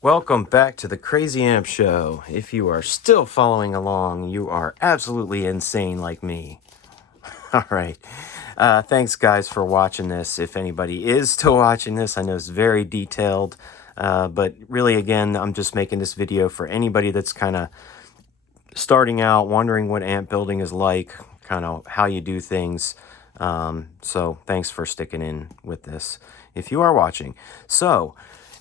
Welcome back to the Crazy Amp Show. If you are still following along, you are absolutely insane like me. All right. Thanks, guys, for watching this. If anybody is still watching this, I know it's very detailed. But really, again, I'm just making this video for anybody that's kind of starting out, wondering what amp building is like, kind of how you do things. So thanks for sticking in with this if you are watching. So,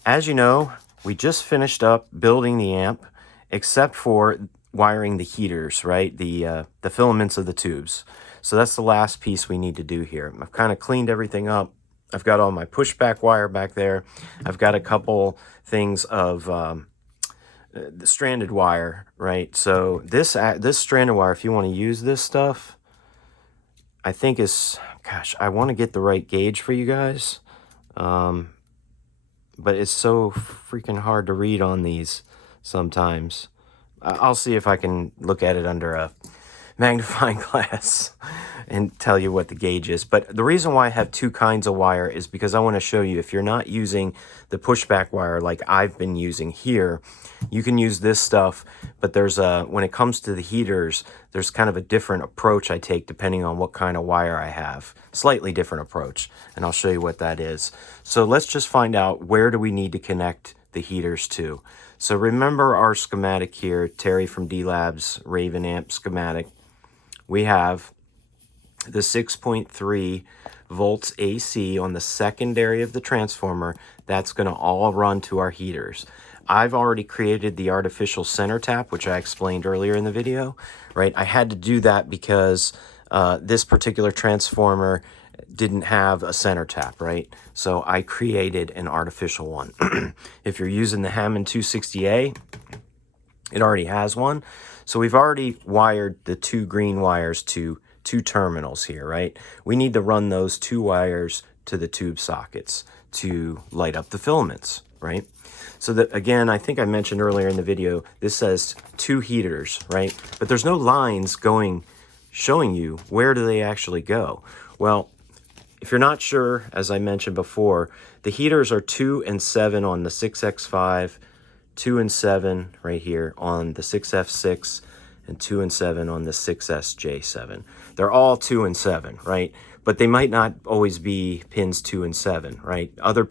as you know, we just finished up building the amp, except for wiring the heaters, right? The filaments of the tubes. So that's the last piece we need to do here. I've kind of cleaned everything up. I've got all my pushback wire back there. I've got a couple things of the stranded wire, right? So this stranded wire, if you want to use this stuff, I think is, gosh, I want to get the right gauge for you guys. But it's so freaking hard to read on these sometimes. I'll see if I can look at it under a magnifying glass and tell you what the gauge is. But the reason why I have two kinds of wire is because I want to show you, if you're not using the pushback wire like I've been using here, you can use this stuff, but there's when it comes to the heaters, there's kind of a different approach I take depending on what kind of wire I have. Slightly different approach, and I'll show you what that is. So let's just find out, where do we need to connect the heaters to? So remember our schematic here, Terry from DLab's Raven amp schematic. We have the 6.3 volts AC on the secondary of the transformer. That's going to all run to our heaters. I've already created the artificial center tap, which I explained earlier in the video, right? I had to do that because this particular transformer didn't have a center tap, right? So I created an artificial one. If you're using the Hammond 260A, it already has one. So we've already wired the two green wires to two terminals here, right? We need to run those two wires to the tube sockets to light up the filaments, right? So that, again, I think I mentioned earlier in the video, this says two heaters, right? But there's no lines showing you where do they actually go. Well, if you're not sure, as I mentioned before, the heaters are 2 and 7 on the 6X5, 2 and 7 right here on the 6F6, and 2 and 7 on the 6SJ7. They're all 2 and 7, right? But they might not always be pins 2 and 7, right? Other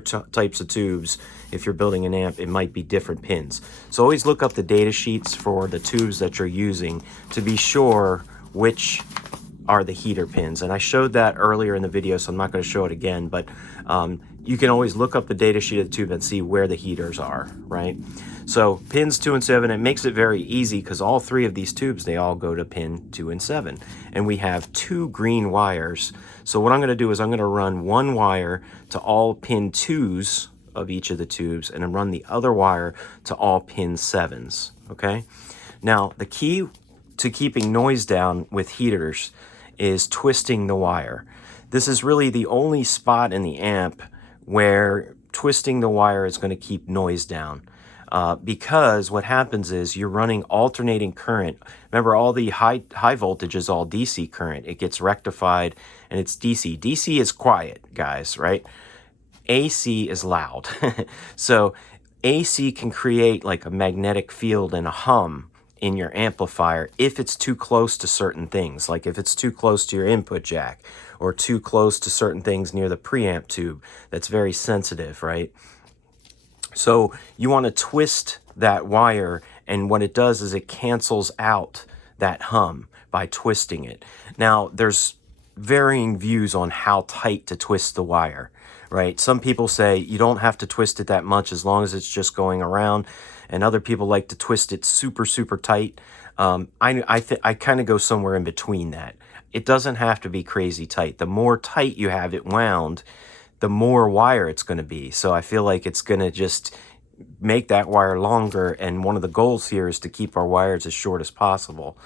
types of tubes, if you're building an amp, it might be different pins. So always look up the data sheets for the tubes that you're using to be sure which are the heater pins. And I showed that earlier in the video, so I'm not going to show it again, but you can always look up the data sheet of the tube and see where the heaters are, right? So pins 2 and 7, it makes it very easy because all three of these tubes, they all go to pin 2 and 7. And we have two green wires. So what I'm going to do is I'm going to run one wire to all pin 2s of each of the tubes and then run the other wire to all pin 7s, okay? Now, the key to keeping noise down with heaters is twisting the wire. This is really the only spot in the amp where twisting the wire is going to keep noise down. Because what happens is you're running alternating current. Remember, all the high voltage is all DC current. It gets rectified and it's DC. DC is quiet, guys, right? AC is loud. So AC can create like a magnetic field and a hum in your amplifier if it's too close to certain things, like if it's too close to your input jack or too close to certain things near the preamp tube that's very sensitive, right? So you want to twist that wire, and what it does is it cancels out that hum by twisting it. Now, there's varying views on how tight to twist the wire, right? Some people say you don't have to twist it that much as long as it's just going around, and other people like to twist it super, super tight. I kind of go somewhere in between that. It doesn't have to be crazy tight. The more tight you have it wound, the more wire it's going to be. So I feel like it's going to just make that wire longer, and one of the goals here is to keep our wires as short as possible,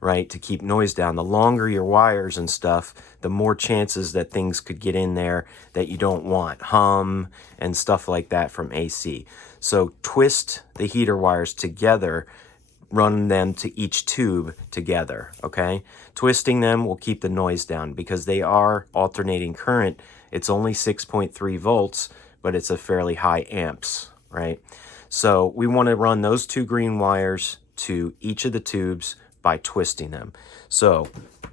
right? To keep noise down. The longer your wires and stuff, the more chances that things could get in there that you don't want. Hum and stuff like that from AC. So twist the heater wires together, run them to each tube together, okay? Twisting them will keep the noise down because they are alternating current. It's only 6.3 volts, but it's a fairly high amps, right? So we want to run those 2 green wires to each of the tubes by twisting them. So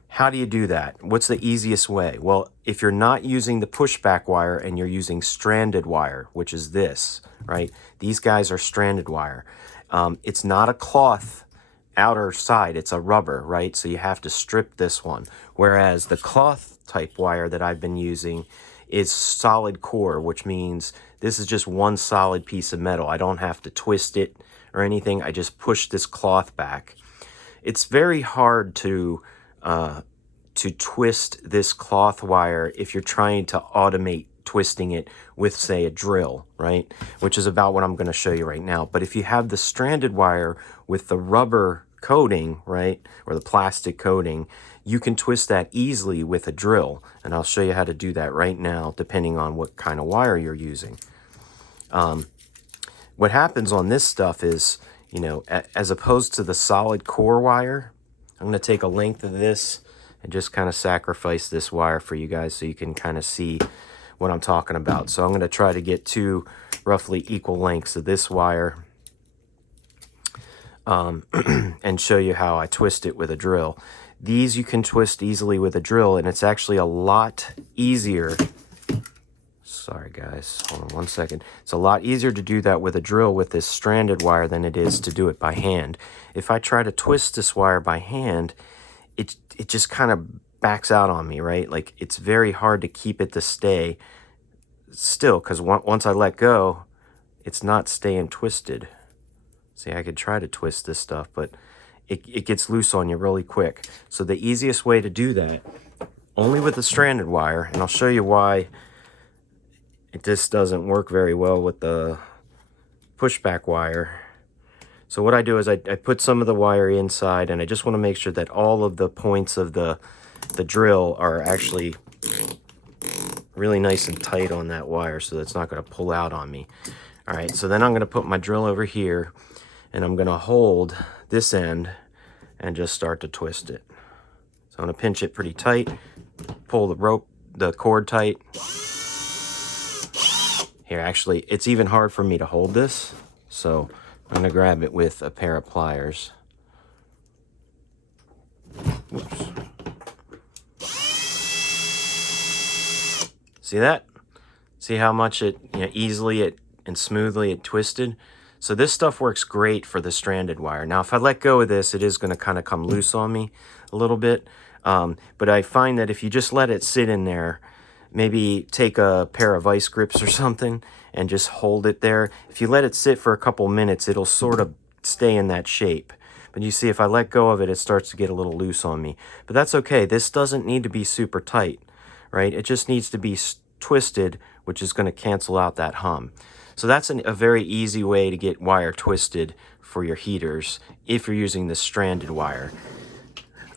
how do you do that? What's the easiest way? Well, if you're not using the pushback wire and you're using stranded wire, which is this, right? These guys are stranded wire. It's not a cloth outer side, it's a rubber, right? So you have to strip this one. Whereas the cloth type wire that I've been using is solid core, which means this is just one solid piece of metal. I don't have to twist it or anything. I just push this cloth back. It's very hard to twist this cloth wire if you're trying to automate twisting it with, say, a drill, right? Which is about what I'm going to show you right now. But if you have the stranded wire with the rubber coating, right, or the plastic coating, you can twist that easily with a drill. And I'll show you how to do that right now, depending on what kind of wire you're using. What happens on this stuff is, you know, as opposed to the solid core wire, I'm going to take a length of this and just kind of sacrifice this wire for you guys so you can kind of see what I'm talking about. So I'm going to try to get 2 roughly equal lengths of this wire and show you how I twist it with a drill. These you can twist easily with a drill, and it's actually a lot easier. Sorry guys, hold on one second. It's a lot easier to do that with a drill with this stranded wire than it is to do it by hand. If I try to twist this wire by hand, it just kind of backs out on me, right? Like, it's very hard to keep it to stay still, because once I let go, it's not staying twisted. See, I could try to twist this stuff, but it gets loose on you really quick. So the easiest way to do that, only with the stranded wire, and I'll show you why it just doesn't work very well with the pushback wire. So what I do is I put some of the wire inside, and I just want to make sure that all of the points of the drill are actually really nice and tight on that wire, so that's not going to pull out on me. All right, so then I'm going to put my drill over here, and I'm going to hold this end and just start to twist it. So I'm going to pinch it pretty tight, pull the cord tight. Here, actually, it's even hard for me to hold this, so I'm going to grab it with a pair of pliers. Whoops. See that? See how much it, easily and smoothly it twisted? So this stuff works great for the stranded wire. Now, if I let go of this, it is going to kind of come loose on me a little bit. But I find that if you just let it sit in there, maybe take a pair of vice grips or something and just hold it there. If you let it sit for a couple minutes, it'll sort of stay in that shape. But you see, if I let go of it, it starts to get a little loose on me. But that's okay. This doesn't need to be super tight, right? It just needs to be twisted, which is going to cancel out that hum. So that's a very easy way to get wire twisted for your heaters if you're using the stranded wire.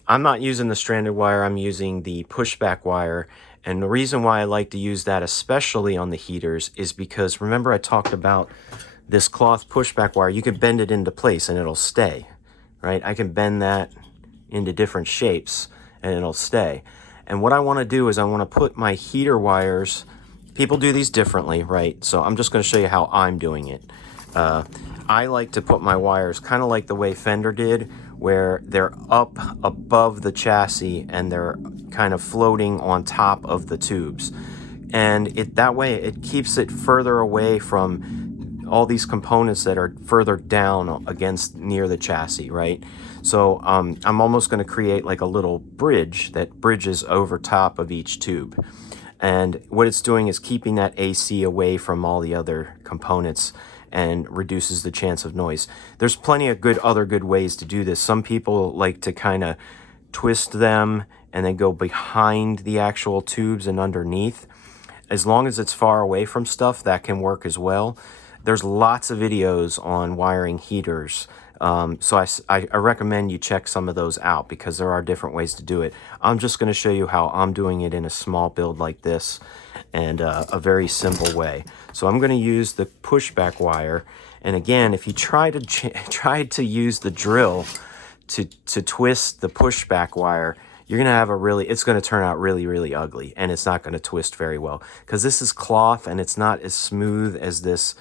I'm not using the stranded wire, I'm using the pushback wire. And the reason why I like to use that, especially on the heaters, is because remember I talked about this cloth pushback wire. You can bend it into place and it'll stay, right? I can bend that into different shapes and it'll stay. And what I want to do is I want to put my heater wires, people do these differently, right? So I'm just going to show you how I'm doing it. I like to put my wires kind of like the way Fender did, where they're up above the chassis and they're kind of floating on top of the tubes. And that way it keeps it further away from all these components that are further down against near the chassis, right? So I'm almost going to create like a little bridge that bridges over top of each tube. And what it's doing is keeping that AC away from all the other components and reduces the chance of noise. There's plenty of other good ways to do this. Some people like to kind of twist them and then go behind the actual tubes and underneath. As long as it's far away from stuff, that can work as well. There's lots of videos on wiring heaters. So I recommend you check some of those out because there are different ways to do it. I'm just going to show you how I'm doing it in a small build like this and a very simple way. So I'm going to use the pushback wire. And again, if you try to use the drill to twist the pushback wire, you're going to have it's going to turn out really, really ugly, and it's not going to twist very well because this is cloth and it's not as smooth as this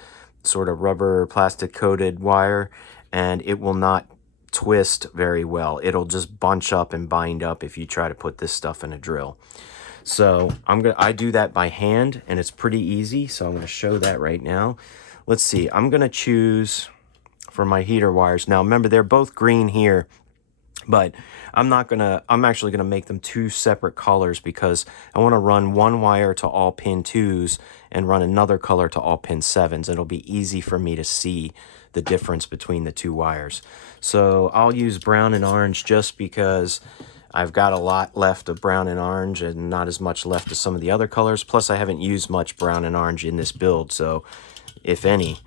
sort of rubber plastic coated wire, and it will not twist very well. It'll just bunch up and bind up if you try to put this stuff in a drill. So I do that by hand, and it's pretty easy. So I'm gonna show that right now. Let's see, I'm gonna choose for my heater wires. Now remember, they're both green here, but I'm actually gonna make them two separate colors because I wanna run one wire to all pin 2s and run another color to all pin 7s. It'll be easy for me to see the difference between the two wires. So I'll use brown and orange just because I've got a lot left of brown and orange and not as much left of some of the other colors. Plus I haven't used much brown and orange in this build, so if any.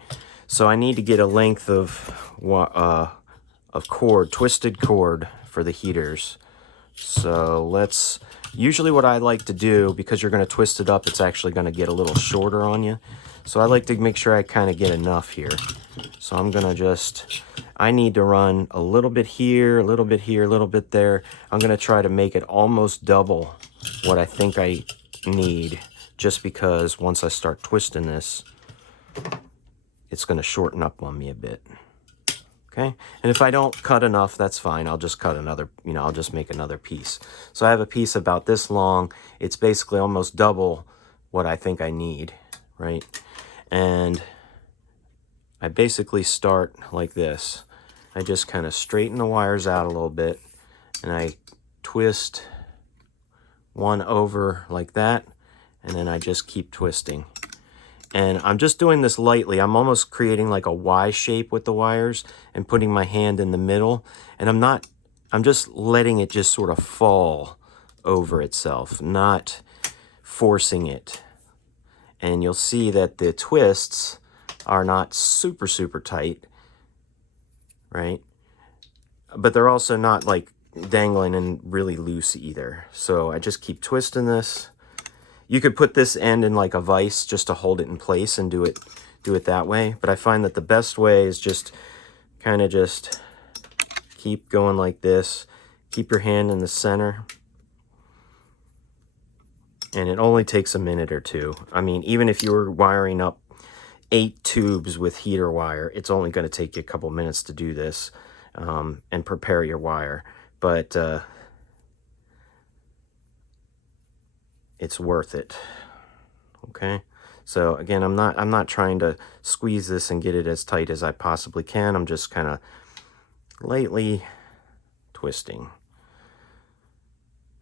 So I need to get a length of cord, twisted cord for the heaters. So usually what I like to do, because you're going to twist it up, it's actually going to get a little shorter on you. So I like to make sure I kind of get enough here. So I'm going to I need to run a little bit here, a little bit here, a little bit there. I'm going to try to make it almost double what I think I need, just because once I start twisting this, it's going to shorten up on me a bit. Okay, and if I don't cut enough, that's fine. I'll just cut another, I'll just make another piece. So I have a piece about this long. It's basically almost double what I think I need, right? And I basically start like this. I just kind of straighten the wires out a little bit, and I twist one over like that, and then I just keep twisting. And I'm just doing this lightly. I'm almost creating like a Y shape with the wires and putting my hand in the middle. And I'm just letting it just sort of fall over itself, not forcing it. And you'll see that the twists are not super, super tight, right? But they're also not like dangling and really loose either. So I just keep twisting this. You could put this end in like a vise just to hold it in place and do it that way. But I find that the best way is just kind of just keep going like this. Keep your hand in the center. And it only takes a minute or two. I mean, even if you were wiring up 8 tubes with heater wire, it's only going to take you a couple minutes to do this and prepare your wire. But it's worth it. Okay, so again, I'm not trying to squeeze this and get it as tight as I possibly can. I'm just kind of lightly twisting,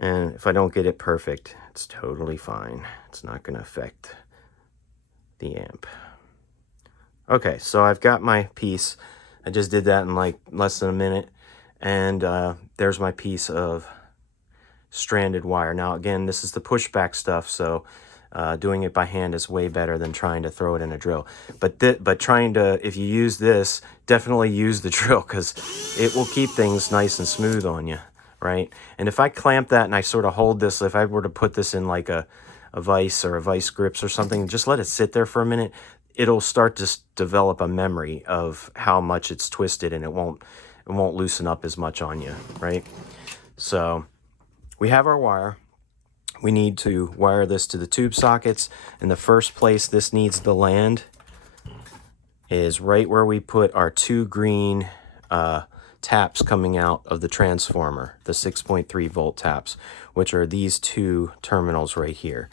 and if I don't get it perfect, it's totally fine. It's not going to affect the amp. Okay, so I've got my piece. I just did that in like less than a minute, and there's my piece of stranded wire. Now again, this is the pushback stuff, so doing it by hand is way better than trying to throw it in a drill. But if you use this, definitely use the drill, because it will keep things nice and smooth on you, right? And if I clamp that and I sort of hold this, if I were to put this in like a vise or a vise grips or something, just let it sit there for a minute, it'll start to develop a memory of how much it's twisted, and it won't loosen up as much on you, right? So we have our wire. We need to wire this to the tube sockets. And the first place this needs to land is right where we put our 2 green taps coming out of the transformer, the 6.3 volt taps, which are these 2 terminals right here.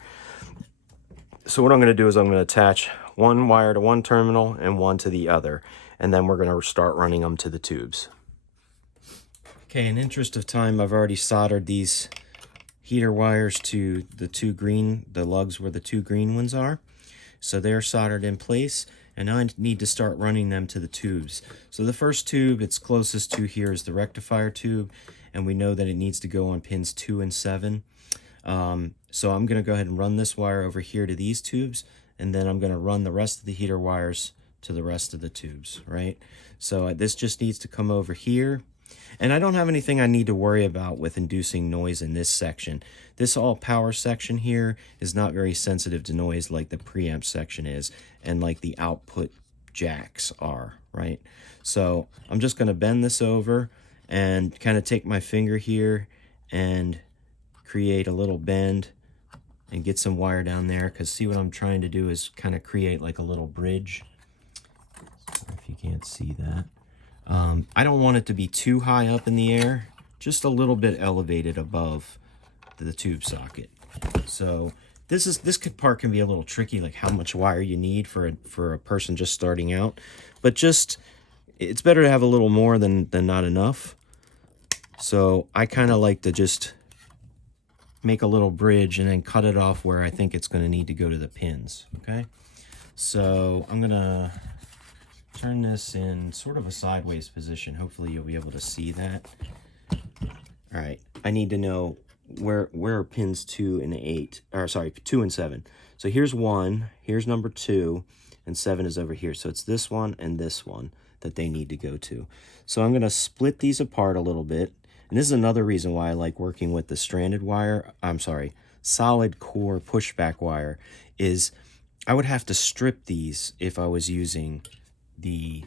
So what I'm going to do is I'm going to attach one wire to one terminal and one to the other, and then we're going to start running them to the tubes. Okay, in interest of time, I've already soldered these heater wires to the lugs where the 2 green ones are. So they're soldered in place, and now I need to start running them to the tubes. So the first tube it's closest to here is the rectifier tube, and we know that it needs to go on pins 2 and 7. So I'm going to go ahead and run this wire over here to these tubes, and then I'm going to run the rest of the heater wires to the rest of the tubes, right? So this just needs to come over here. And I don't have anything I need to worry about with inducing noise in this section. This all power section here is not very sensitive to noise like the preamp section is, and like the output jacks are, right? So I'm just going to bend this over and kind of take my finger here and create a little bend and get some wire down there, because see what I'm trying to do is kind of create like a little bridge can't see that. I don't want it to be too high up in the air, just a little bit elevated above the tube socket. So this part can be a little tricky, like how much wire you need for a person just starting out, but just it's better to have a little more than not enough. So I kind of like to just make a little bridge and then cut it off where I think it's going to need to go to the pins. Okay, so I'm gonna turn this in sort of a sideways position. Hopefully you'll be able to see that. All right, I need to know where are pins 2 and 8, or sorry, 2 and 7. So here's 1, here's number 2, and 7 is over here. So it's this one and this one that they need to go to. So I'm gonna split these apart a little bit. And this is another reason why I like working with the stranded wire, solid core pushback wire, is I would have to strip these if I was using the,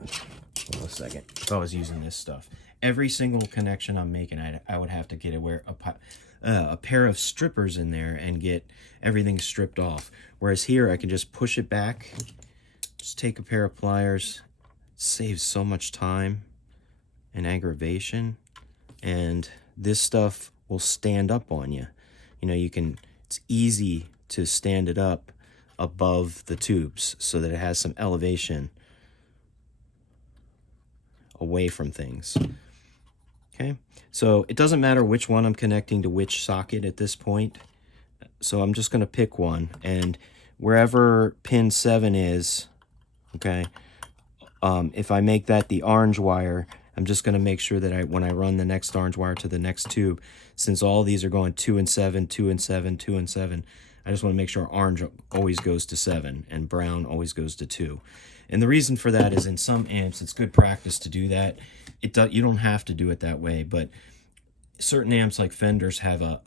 hold on a second, if I was using this stuff. Every single connection I'm making, I would have to get a pair of strippers in there and get everything stripped off. Whereas here, I can just push it back, just take a pair of pliers. It saves so much time and aggravation, and this stuff will stand up on you. You know, it's easy to stand it up above the tubes so that it has some elevation away from things. Okay, so it doesn't matter which one I'm connecting to which socket at this point. So I'm just going to pick one, and wherever pin 7 is, okay, if I make that the orange wire, I'm just going to make sure that when I run the next orange wire to the next tube, since all these are going 2 and 7, 2 and 7, 2 and 7, I just want to make sure orange always goes to 7 and brown always goes to 2. And the reason for that is in some amps, it's good practice to do that. You don't have to do it that way, but certain amps like Fenders have a,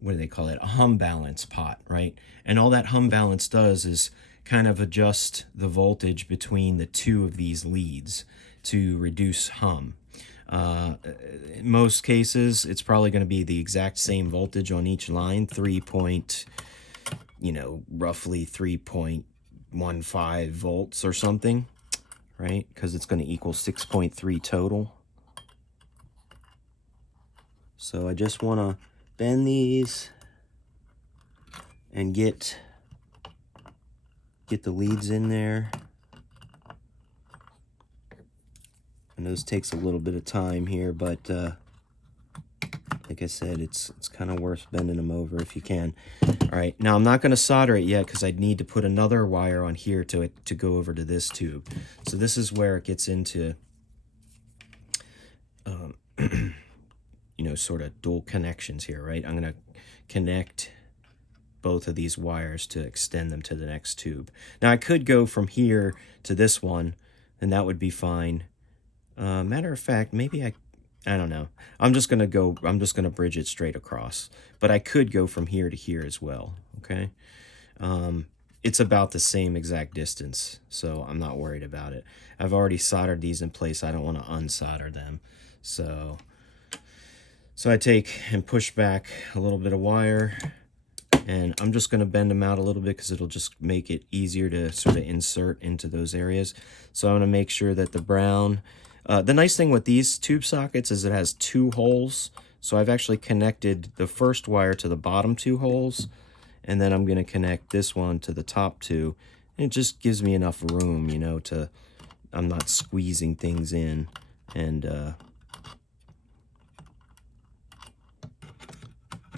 what do they call it? A hum balance pot, right? And all that hum balance does is kind of adjust the voltage between the two of these leads to reduce hum. In most cases, it's probably going to be the exact same voltage on each line, roughly 3.15 volts or something, right? Because it's going to equal 6.3 total. So I just want to bend these and get the leads in there. And this takes a little bit of time here, but like I said, it's kind of worth bending them over if you can. All right, now I'm not going to solder it yet because I'd need to put another wire on here to go over to this tube. So this is where it gets into, sort of dual connections here, right? I'm going to connect both of these wires to extend them to the next tube. Now I could go from here to this one, and that would be fine. Matter of fact, maybe I don't know. I'm just gonna bridge it straight across. But I could go from here to here as well, okay? It's about the same exact distance, so I'm not worried about it. I've already soldered these in place. I don't want to unsolder them. So I take and push back a little bit of wire, and I'm just going to bend them out a little bit because it'll just make it easier to sort of insert into those areas. So I'm going to make sure that the brown, the nice thing with these tube sockets is it has 2 holes. So I've actually connected the first wire to the bottom 2 holes, and then I'm going to connect this one to the top 2. And it just gives me enough room, I'm not squeezing things in, and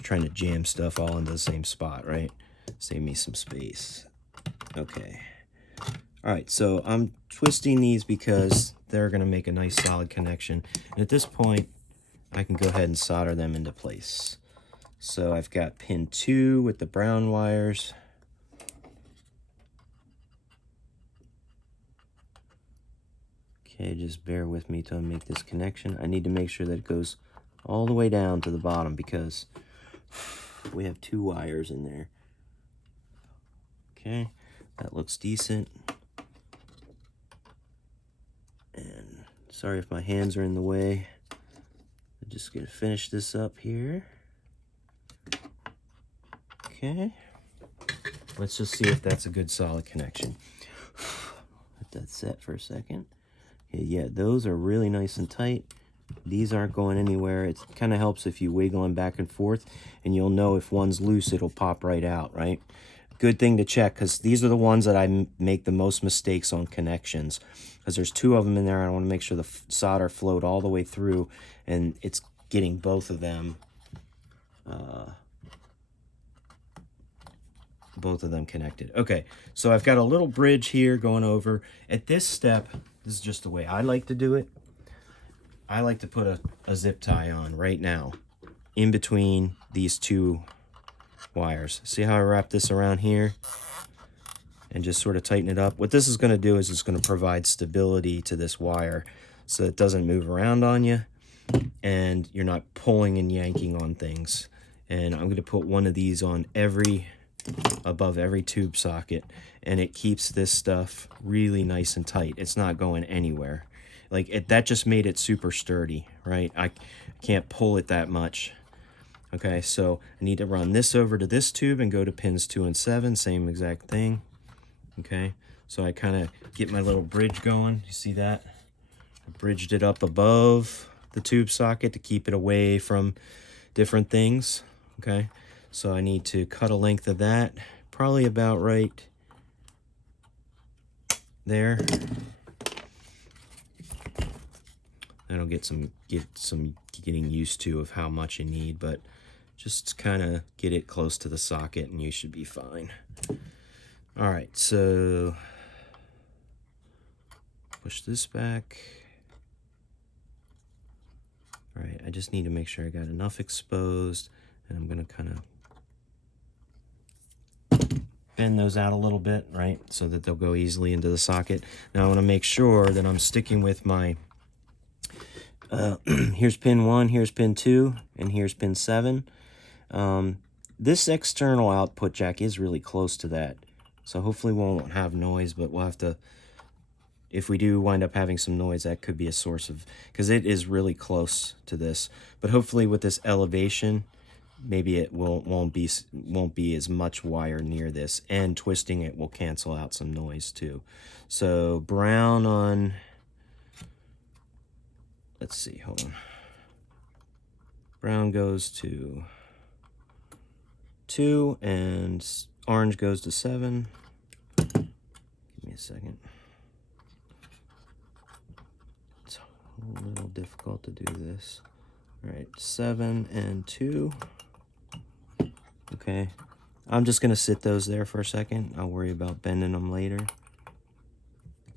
trying to jam stuff all into the same spot, right? Save me some space. Okay. All right, so I'm twisting these because they're going to make a nice solid connection. And at this point, I can go ahead and solder them into place. So I've got pin 2 with the brown wires. Okay, just bear with me till I make this connection. I need to make sure that it goes all the way down to the bottom because we have 2 wires in there. Okay, that looks decent. And sorry if my hands are in the way. I'm just gonna finish this up here. Okay, let's just see if that's a good solid connection. that set for a second. Okay, yeah, those are really nice and tight. These aren't going anywhere. It kind of helps if you wiggle them back and forth, and you'll know if one's loose, it'll pop right out, right? Good thing to check, because these are the ones that I make the most mistakes on connections, because there's 2 of them in there. I want to make sure the solder flowed all the way through, and it's getting both of them connected. Okay, so I've got a little bridge here going over. At this step, this is just the way I like to do it. I like to put a zip tie on right now in between these 2 wires. See how I wrap this around here and just sort of tighten it up? What this is going to do is it's going to provide stability to this wire so it doesn't move around on you and you're not pulling and yanking on things. And I'm going to put one of these on above every tube socket, and it keeps this stuff really nice and tight. It's not going anywhere. Like that just made it super sturdy, right? I can't pull it that much. Okay, so I need to run this over to this tube and go to pins 2 and 7, same exact thing. Okay, so I kind of get my little bridge going. You see that? I bridged it up above the tube socket to keep it away from different things. Okay, so I need to cut a length of that, probably about right there. That'll get some getting used to of how much you need, but just kind of get it close to the socket and you should be fine. All right, so push this back. All right, I just need to make sure I got enough exposed, and I'm gonna kind of bend those out a little bit, right, so that they'll go easily into the socket. Now I want to make sure that I'm sticking with my here's pin 1, here's pin 2, and here's pin 7. This external output jack is really close to that, so hopefully we won't have noise, but we'll have to, if we do wind up having some noise, that could be a source of, because it is really close to this. But hopefully with this elevation, maybe it won't be as much wire near this, and twisting it will cancel out some noise too. So brown on, let's see, hold on. Brown goes to 2 and orange goes to 7. Give me a second. It's a little difficult to do this. All right, 7 and 2. Okay, I'm just gonna sit those there for a second. I'll worry about bending them later.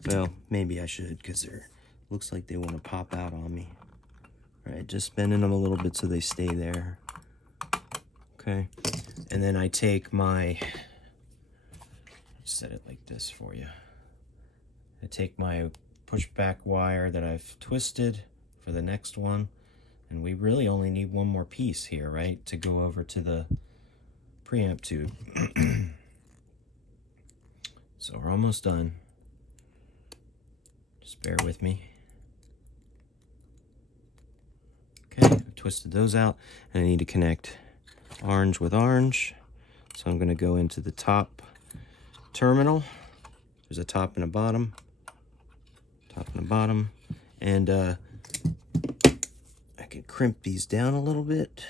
Well, maybe I should, because they're looks like they want to pop out on me. All right, just bending them a little bit so they stay there. Okay, and then I take my, set it like this for you. I take my pushback wire that I've twisted for the next one, and we really only need one more piece here, right, to go over to the preamp tube. So we're almost done. Just bear with me. Okay, I've twisted those out, and I need to connect orange with orange. So I'm going to go into the top terminal. There's a top and a bottom. Top and a bottom. And I can crimp these down a little bit.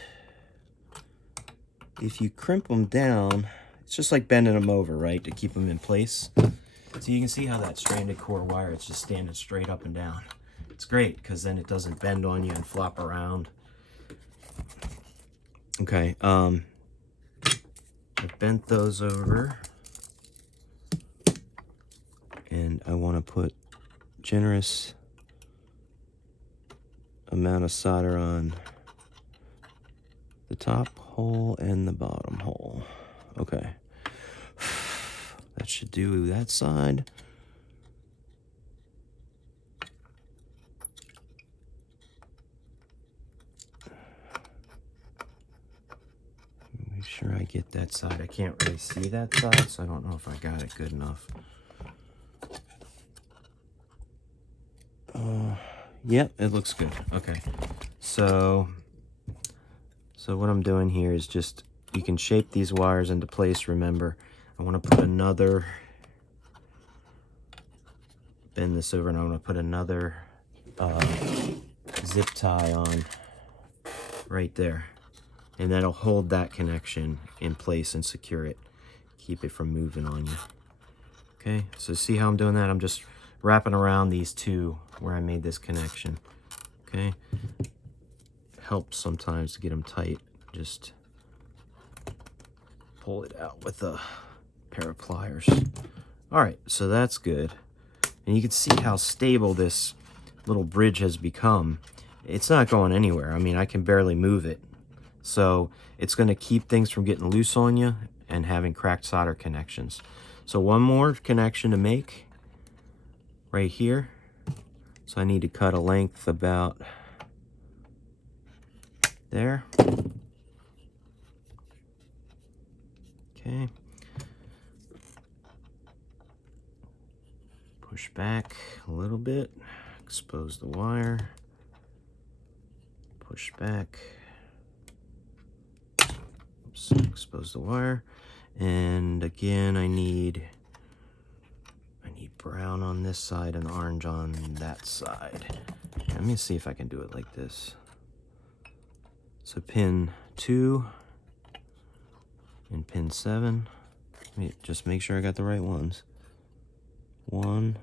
If you crimp them down, it's just like bending them over, right, to keep them in place. So you can see how that stranded core wire, it's just standing straight up and down. It's great, because then it doesn't bend on you and flop around. Okay, I've bent those over, and I want to put generous amount of solder on the top hole and the bottom hole. Okay, that should do that side. Make sure I get that side. I can't really see that side, so I don't know if I got it good enough. Yep, it looks good. Okay, so what I'm doing here is just, you can shape these wires into place. Remember, I want to put another bend this over, and I'm going to put another zip tie on right there, and that'll hold that connection in place and secure it, keep it from moving on you. Okay, so see how I'm doing that? I'm just wrapping around these two where I made this connection. Okay, helps sometimes to get them tight. Just pull it out with a pair of pliers. All right, so that's good. And you can see how stable this little bridge has become. It's not going anywhere. I mean, I can barely move it. So it's going to keep things from getting loose on you and having cracked solder connections. So one more connection to make right here. So I need to cut a length about there. Okay. Push back a little bit, expose the wire, push back, oops, expose the wire, and again I need brown on this side and orange on that side. Let me see if I can do it like this. So pin 2 and pin 7. Let me just make sure I got the right ones. 1,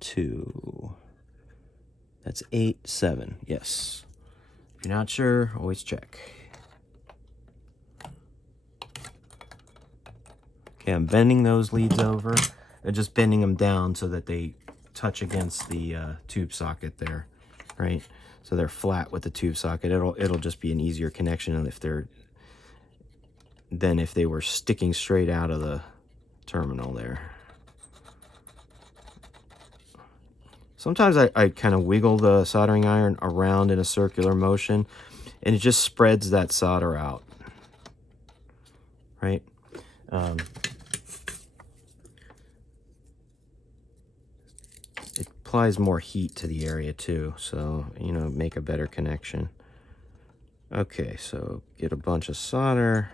2. That's 8, 7. Yes. If you're not sure, always check. Okay, I'm bending those leads over. I'm just bending them down so that they touch against the tube socket there, right? So they're flat with the tube socket. It'll just be an easier connection than if they were sticking straight out of the terminal there. Sometimes I kind of wiggle the soldering iron around in a circular motion, and it just spreads that solder out, right? It applies more heat to the area too, so, you know, make a better connection. Okay, so get a bunch of solder.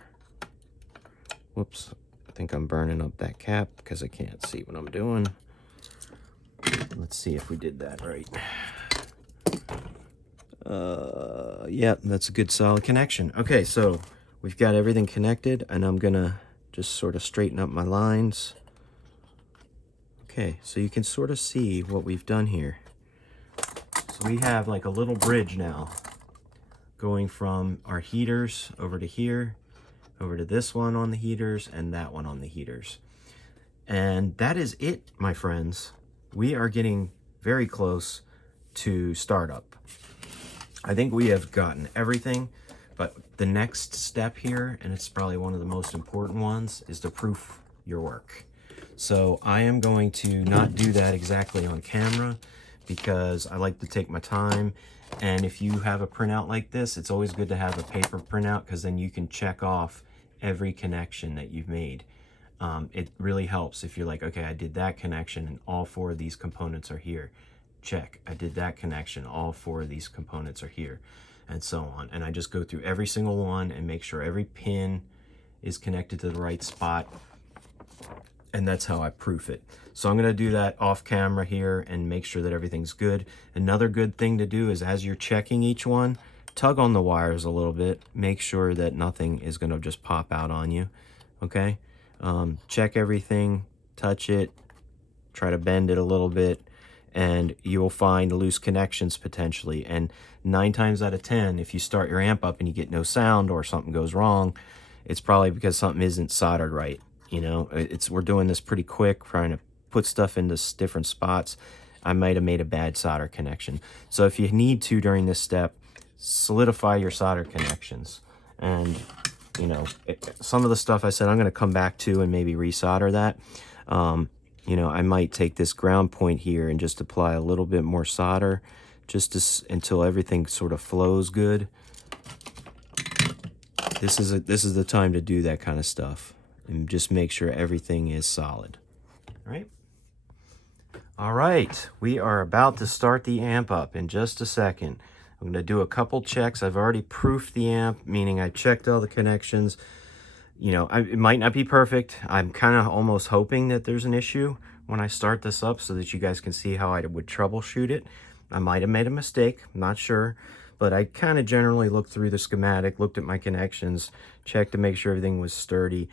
Whoops, I think I'm burning up that cap because I can't see what I'm doing. Let's see if we did that right. Yeah, that's a good solid connection. Okay, so we've got everything connected, and I'm gonna just sort of straighten up my lines. Okay, so you can sort of see what we've done here. So we have like a little bridge now going from our heaters over to here, over to this one on the heaters, and that one on the heaters. And that is it, my friends. We are getting very close to startup. I think we have gotten everything, but the next step here, and it's probably one of the most important ones, is to proof your work. So I am going to not do that exactly on camera because I like to take my time. And if you have a printout like this, it's always good to have a paper printout because then you can check off every connection that you've made. It really helps if you're like, okay, I did that connection and all 4 of these components are here. Check, I did that connection, all 4 of these components are here, and so on. And I just go through every single one and make sure every pin is connected to the right spot. And that's how I proof it. So I'm going to do that off camera here and make sure that everything's good. Another good thing to do is as you're checking each one, tug on the wires a little bit. Make sure that nothing is going to just pop out on you. Okay? Check everything, touch it, try to bend it a little bit, and you will find loose connections potentially. And 9 times out of 10, if you start your amp up and you get no sound or something goes wrong, it's probably because something isn't soldered right. You know, we're doing this pretty quick, trying to put stuff into different spots. I might have made a bad solder connection. So if you need to during this step, solidify your solder connections. And, you know, some of the stuff I said I'm going to come back to and maybe resolder that. You know, I might take this ground point here and just apply a little bit more solder just until everything sort of flows good. This is the time to do that kind of stuff. And just make sure everything is solid. All right, we are about to start the amp up in just a second. I'm going to do a couple checks. I've already proofed the amp, meaning I checked all the connections. You know, it might not be perfect. I'm kind of almost hoping that there's an issue when I start this up so that you guys can see how I would troubleshoot it. I might have made a mistake, I'm not sure, but I kind of generally looked through the schematic, looked at my connections, checked to make sure everything was sturdy.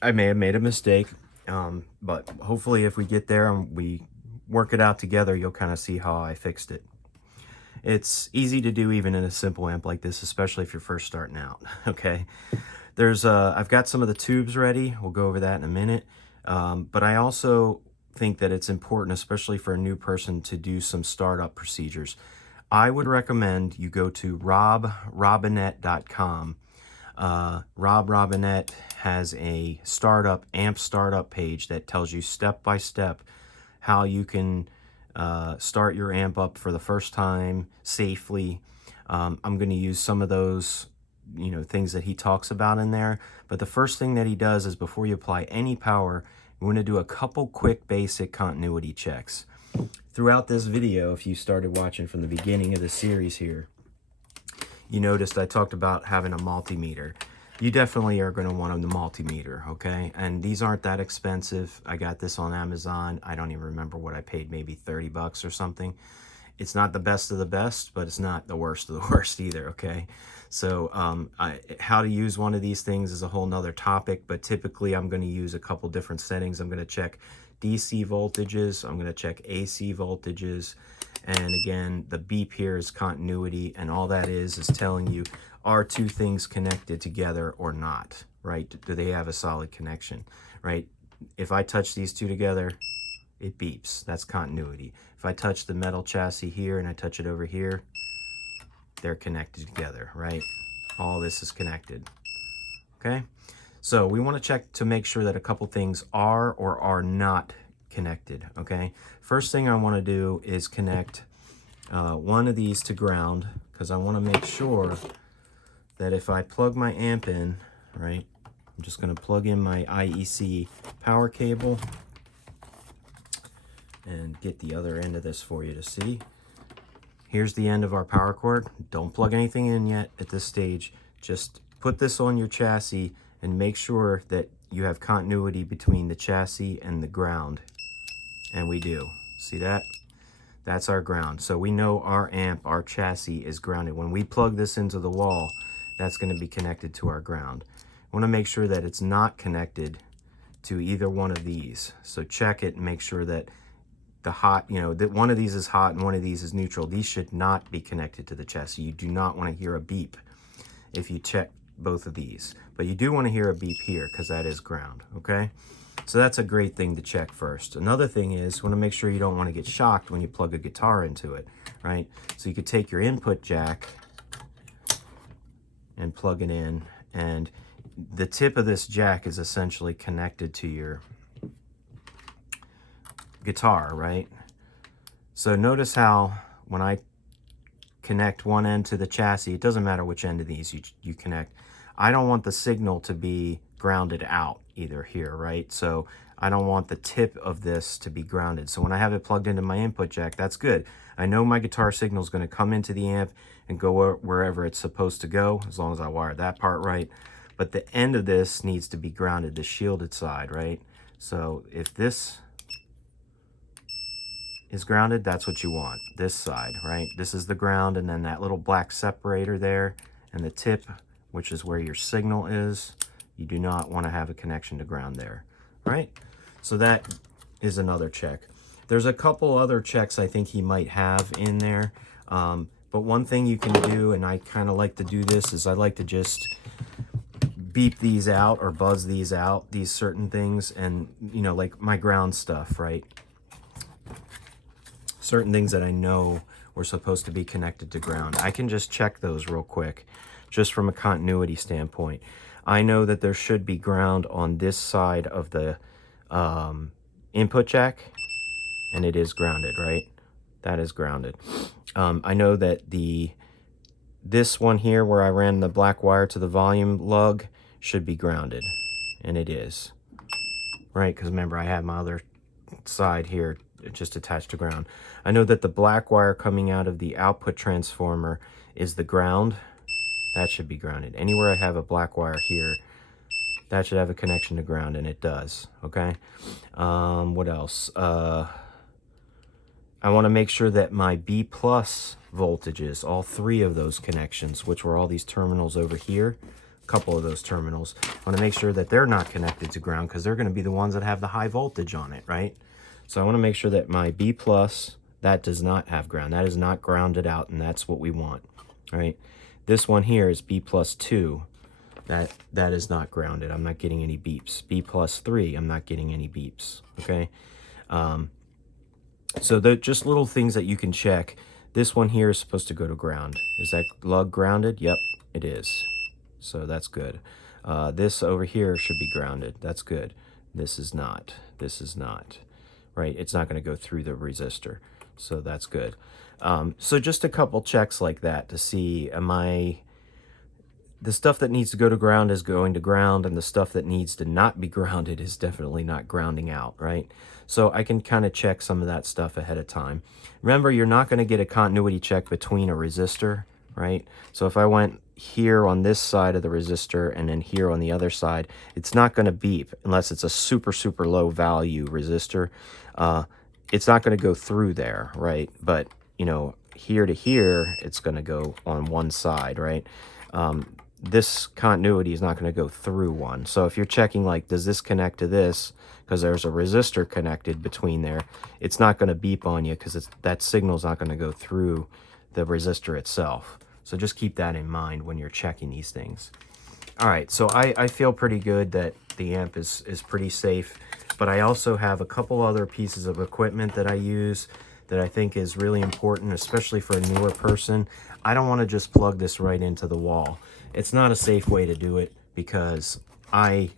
I may have made a mistake, but hopefully if we get there and we work it out together, you'll kind of see how I fixed it. It's easy to do even in a simple amp like this, especially if you're first starting out, okay? I've got some of the tubes ready. We'll go over that in a minute. But I also think that it's important, especially for a new person, to do some startup procedures. I would recommend you go to robrobinette.com. Rob Robinette has a amp startup page that tells you step by step how you can start your amp up for the first time safely. I'm going to use some of those things that he talks about in there. But the first thing that he does is, before you apply any power, you want to do a couple quick basic continuity checks. Throughout this video, if you started watching from the beginning of the series here, you noticed I talked about having a multimeter. You definitely are going to want a multimeter, okay? And these aren't that expensive. I got this on Amazon. I don't even remember what I paid, maybe 30 bucks or something. It's not the best of the best, but it's not the worst of the worst either, okay? So how to use one of these things is a whole nother topic, but typically I'm going to use a couple different settings. I'm going to check DC voltages, I'm going to check AC voltages, and again, the beep here is continuity, and all that is telling you, are two things connected together or not, right? Do they have a solid connection, right? If I touch these two together, it beeps. That's continuity. If I touch the metal chassis here and I touch it over here, they're connected together, right? All this is connected, okay? So we want to check to make sure that a couple things are or are not connected, okay? First thing I want to do is connect one of these to ground, because I want to make sure that if I plug my amp in, right, I'm just going to plug in my IEC power cable and get the other end of this for you to see. Here's the end of our power cord. Don't plug anything in yet at this stage. Just put this on your chassis and make sure that you have continuity between the chassis and the ground. And we do. See that? That's our ground. So we know our amp, our chassis is grounded. When we plug this into the wall, that's going to be connected to our ground. I want to make sure that it's not connected to either one of these. So check it and make sure that the hot, that one of these is hot and one of these is neutral. These should not be connected to the chassis. You do not want to hear a beep if you check both of these. But you do want to hear a beep here, because that is ground, okay? So that's a great thing to check first. Another thing is, you want to make sure you don't want to get shocked when you plug a guitar into it, right? So you could take your input jack and plug it in, and the tip of this jack is essentially connected to your guitar, right? So notice how when I connect one end to the chassis, it doesn't matter which end of these you connect, I don't want the signal to be grounded out either here, right? So I don't want the tip of this to be grounded. So when I have it plugged into my input jack, that's good. I know my guitar signal is going to come into the amp and go wherever it's supposed to go, as long as I wire that part right. But the end of this needs to be grounded, the shielded side, right? So if this is grounded, that's what you want, this side, right? This is the ground, and then that little black separator there, and the tip, which is where your signal is, you do not want to have a connection to ground there, right? So that is another check. There's a couple other checks I think he might have in there, but one thing you can do, and I kind of like to do this, is I like to just beep these out or buzz these out, these certain things, and like my ground stuff, right? Certain things that I know were supposed to be connected to ground. I can just check those real quick, just from a continuity standpoint. I know that there should be ground on this side of the input jack, and it is grounded, right? That is grounded. I know that this one here where I ran the black wire to the volume lug should be grounded, and it is, right? Because remember, I have my other side here just attached to ground. I know that the black wire coming out of the output transformer is the ground. That should be grounded. Anywhere I have a black wire here, that should have a connection to ground, and it does. Okay. What else? I want to make sure that my B plus voltages, all three of those connections, which were all these terminals over here, a couple of those terminals, I want to make sure that they're not connected to ground, because they're going to be the ones that have the high voltage on it, right? So I want to make sure that my B plus, that does not have ground. That is not grounded out, and that's what we want, right? This one here is B plus 2. That is not grounded. I'm not getting any beeps. B plus 3, I'm not getting any beeps, okay? So they're just little things that you can check. This one here is supposed to go to ground. Is that lug grounded? Yep, it is. So that's good. This over here should be grounded. That's good. This is not. This is not. Right? It's not going to go through the resistor. So that's good. So just a couple checks like that to see, the stuff that needs to go to ground is going to ground, and the stuff that needs to not be grounded is definitely not grounding out, right? So I can kind of check some of that stuff ahead of time. Remember, you're not going to get a continuity check between a resistor, right? So if I went here on this side of the resistor and then here on the other side, it's not going to beep unless it's a super, super low value resistor. It's not going to go through there, right? But, you know, here to here, it's going to go on one side, right? This continuity is not going to go through one. So if you're checking, like, does this connect to this, because there's a resistor connected between there, it's not going to beep on you because that signal's not going to go through the resistor itself. So just keep that in mind when you're checking these things. All right, so I feel pretty good that the amp is pretty safe, but I also have a couple other pieces of equipment that I use that I think is really important, especially for a newer person. I don't want to just plug this right into the wall. It's not a safe way to do it, because I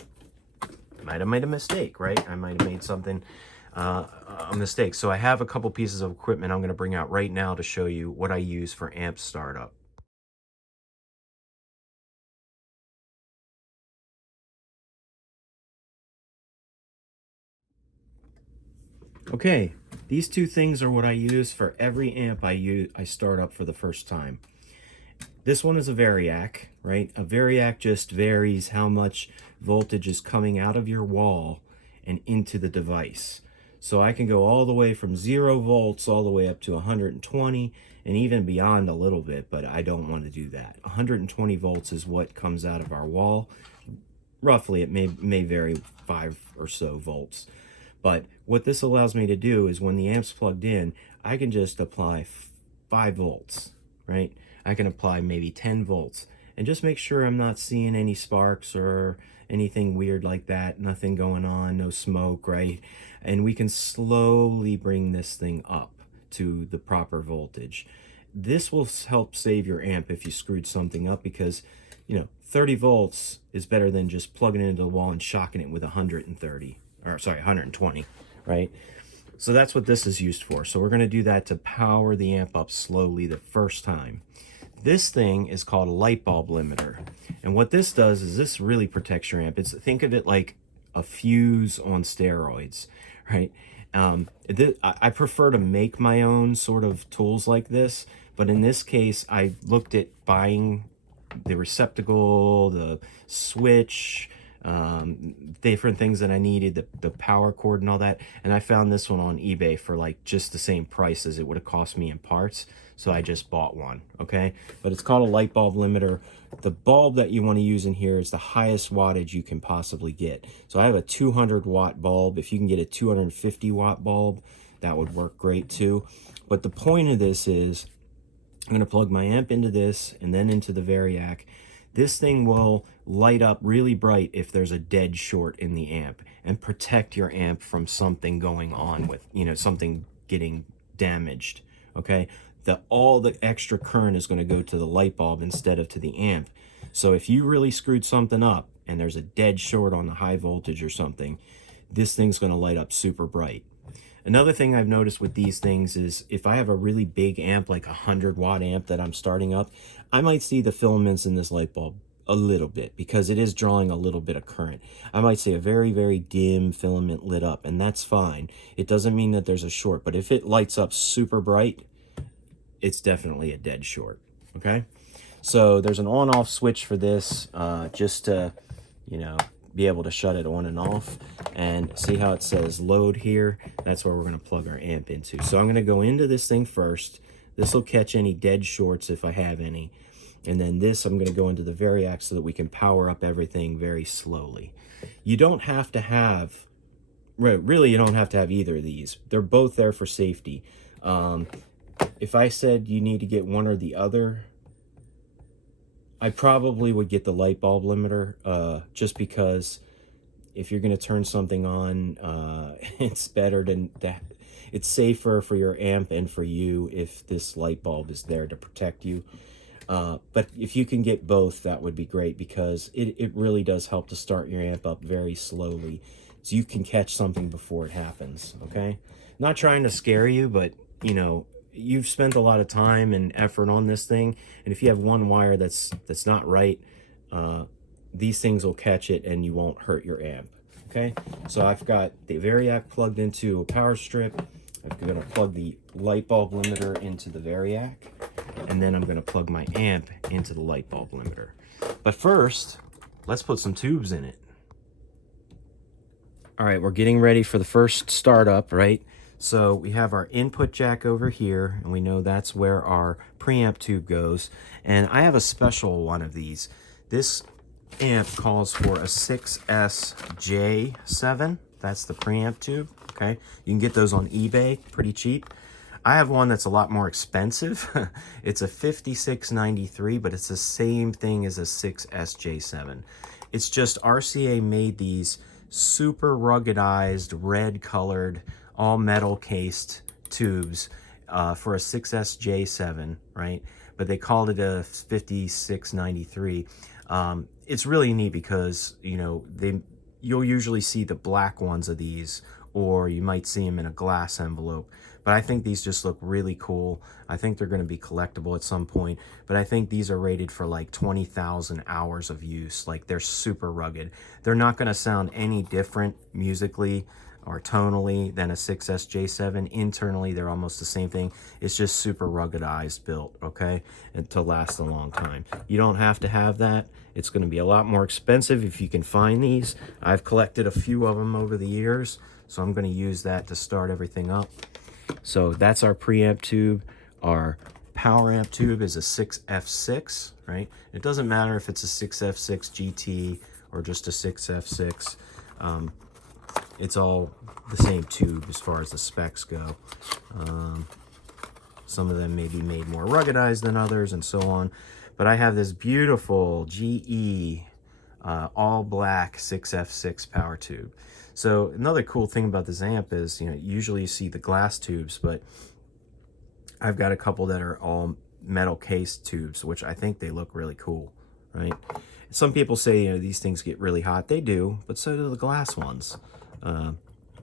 might have made a mistake, right? I might have made something, a mistake. So I have a couple pieces of equipment I'm going to bring out right now to show you what I use for amp startup. Okay, these two things are what I use for every amp I start up for the first time. This one is a variac, right? A variac just varies how much voltage is coming out of your wall and into the device. So I can go all the way from 0 volts all the way up to 120 and even beyond a little bit, but I don't want to do that. 120 volts is what comes out of our wall. Roughly, it may vary 5 or so volts. But what this allows me to do is when the amp's plugged in, I can just apply 5 volts, right? I can apply maybe 10 volts and just make sure I'm not seeing any sparks or anything weird like that. Nothing going on, no smoke, right? And we can slowly bring this thing up to the proper voltage. This will help save your amp if you screwed something up, because, you know, 30 volts is better than just plugging it into the wall and shocking it with 130. Or sorry, 120, right? So that's what this is used for. So we're going to do that to power the amp up slowly the first time. This thing is called a light bulb limiter. And what this does is this really protects your amp. Think of it like a fuse on steroids, right? I prefer to make my own sort of tools like this, but in this case, I looked at buying the receptacle, the switch, different things that I needed, the power cord and all that, and I found this one on eBay for like just the same price as it would have cost me in parts, so I just bought one, okay? But it's called a light bulb limiter. The bulb that you want to use in here is the highest wattage you can possibly get. So I have a 200 watt bulb. If you can get a 250 watt bulb, that would work great too. But the point of this is I'm going to plug my amp into this and then into the variac. This thing will light up really bright if there's a dead short in the amp, and protect your amp from something going on with, you know, something getting damaged, okay? All the extra current is going to go to the light bulb instead of to the amp. So if you really screwed something up and there's a dead short on the high voltage or something, this thing's going to light up super bright. Another thing I've noticed with these things is if I have a really big amp, like a 100 watt amp that I'm starting up, I might see the filaments in this light bulb a little bit because it is drawing a little bit of current. I might see a very, very dim filament lit up, and that's fine. It doesn't mean that there's a short, but if it lights up super bright, it's definitely a dead short, okay? So there's an on-off switch for this, just to, you know, be able to shut it on and off. And see how it says load here? That's where we're going to plug our amp into. So I'm going to go into this thing first. This will catch any dead shorts if I have any. And then this, I'm going to go into the variac so that we can power up everything very slowly. You don't have to have, really you don't have to have either of these. They're both there for safety. If I said you need to get one or the other, I probably would get the light bulb limiter, just because if you're going to turn something on, it's better than that. It's safer for your amp and for you if this light bulb is there to protect you. But if you can get both, that would be great, because it really does help to start your amp up very slowly so you can catch something before it happens, okay? Not trying to scare you, but, you know, you've spent a lot of time and effort on this thing, and if you have one wire that's not right, these things will catch it and you won't hurt your amp, okay? So I've got the variac plugged into a power strip. I'm going to plug the light bulb limiter into the variac, and then I'm going to plug my amp into the light bulb limiter. But first, let's put some tubes in it. All right, we're getting ready for the first startup, right? So we have our input jack over here, and we know that's where our preamp tube goes. And I have a special one of these. This amp calls for a 6SJ7. That's the preamp tube, okay? You can get those on eBay, pretty cheap. I have one that's a lot more expensive. It's a 5693, but it's the same thing as a 6SJ7. It's just RCA made these super ruggedized, red colored, all metal cased tubes for a 6SJ7, right? But they called it a 5693. It's really neat because, you know, you'll usually see the black ones of these, or you might see them in a glass envelope. But I think these just look really cool. I think they're going to be collectible at some point. But I think these are rated for like 20,000 hours of use. Like, they're super rugged. They're not going to sound any different musically or tonally than a 6SJ7. Internally, they're almost the same thing. It's just super ruggedized built, okay? And to last a long time. You don't have to have that. It's going to be a lot more expensive if you can find these. I've collected a few of them over the years, so I'm going to use that to start everything up. So that's our preamp tube. Our power amp tube is a 6F6, right? It doesn't matter if it's a 6F6 GT or just a 6F6. It's all the same tube as far as the specs go. Some of them may be made more ruggedized than others and so on. But I have this beautiful GE all black 6F6 power tube. So another cool thing about this amp is, you know, usually you see the glass tubes, but I've got a couple that are all metal cased tubes, which I think they look really cool, right? Some people say, you know, these things get really hot. They do, but so do the glass ones.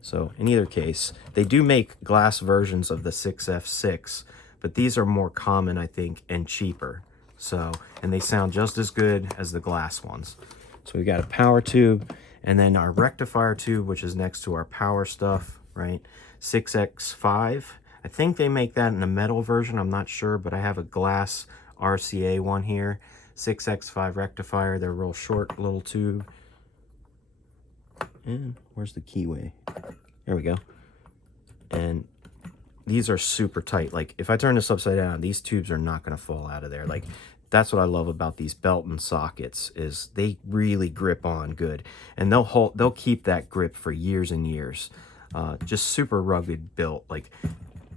So in either case, they do make glass versions of the 6F6, but these are more common, I think, and cheaper. So, and they sound just as good as the glass ones. So we got a power tube, and then our rectifier tube, which is next to our power stuff, right? 6X5. I think they make that in a metal version. I'm not sure, but I have a glass RCA one here. 6X5 rectifier. They're a real short little tube. And where's the keyway? There we go. And these are super tight. Like, if I turn this upside down, these tubes are not going to fall out of there. Like, that's what I love about these Belton sockets, is they really grip on good, and they'll keep that grip for years and years. Just super rugged built. Like,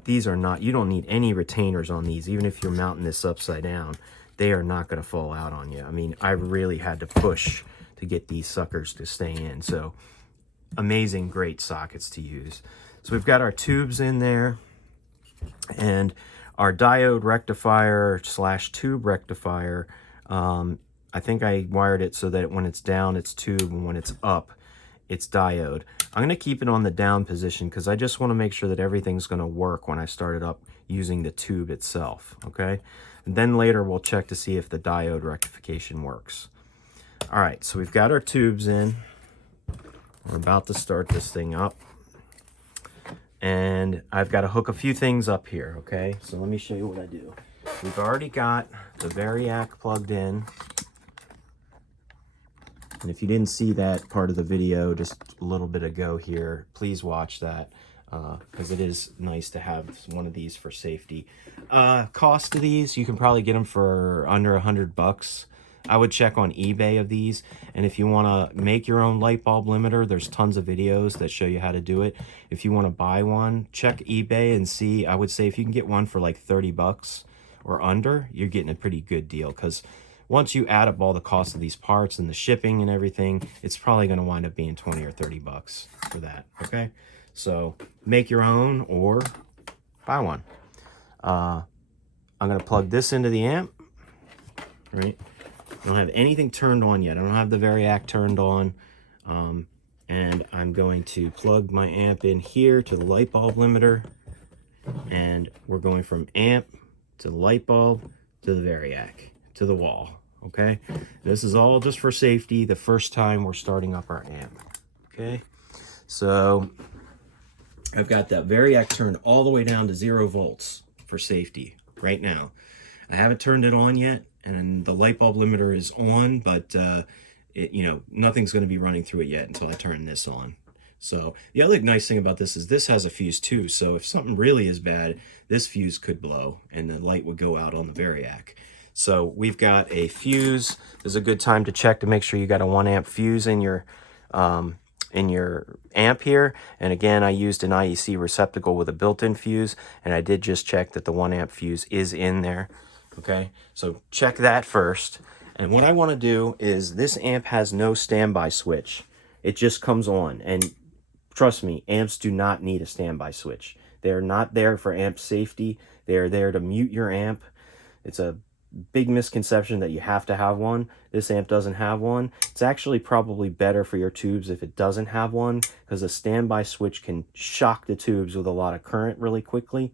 these are not, you don't need any retainers on these. Even if you're mounting this upside down, they are not going to fall out on you. I mean, I really had to push to get these suckers to stay in. So amazing, great sockets to use. So we've got our tubes in there, and our diode rectifier / tube rectifier. I think I wired it so that when it's down, it's tube, and when it's up, it's diode. I'm going to keep it on the down position because I just want to make sure that everything's going to work when I start it up using the tube itself, okay? And then later we'll check to see if the diode rectification works. All right, so we've got our tubes in. We're about to start this thing up. And I've got to hook a few things up here, okay? So let me show you what I do. We've already got the variac plugged in. And if you didn't see that part of the video just a little bit ago here, please watch that, because it is nice to have one of these for safety. Cost of these, you can probably get them for under $100. I would check on eBay of these, and if you want to make your own light bulb limiter, there's tons of videos that show you how to do it. If you want to buy one, check eBay and see. I would say if you can get one for like $30 or under, you're getting a pretty good deal, because once you add up all the cost of these parts and the shipping and everything, it's probably going to wind up being 20 or 30 bucks for that. Okay, so make your own or buy one. I'm going to plug this into the amp, right? I don't have anything turned on yet. I don't have the Variac turned on. And I'm going to plug my amp in here to the light bulb limiter. And we're going from amp to the light bulb to the Variac to the wall. Okay, this is all just for safety the first time we're starting up our amp. Okay, so I've got that Variac turned all the way down to 0 volts for safety right now. I haven't turned it on yet, and the light bulb limiter is on, but nothing's going to be running through it yet until I turn this on. So the other nice thing about this is this has a fuse too, so if something really is bad, this fuse could blow and the light would go out on the Variac. So we've got a fuse. This is a good time to check to make sure you got a 1 amp fuse in your amp here. And again, I used an IEC receptacle with a built-in fuse, and I did just check that the 1 amp fuse is in there. Okay, so check that first. And what I want to do is, this amp has no standby switch. It just comes on, and trust me, amps do not need a standby switch. They're not there for amp safety. They're there to mute your amp. It's a big misconception that you have to have one. This amp doesn't have one. It's actually probably better for your tubes if it doesn't have one, because a standby switch can shock the tubes with a lot of current really quickly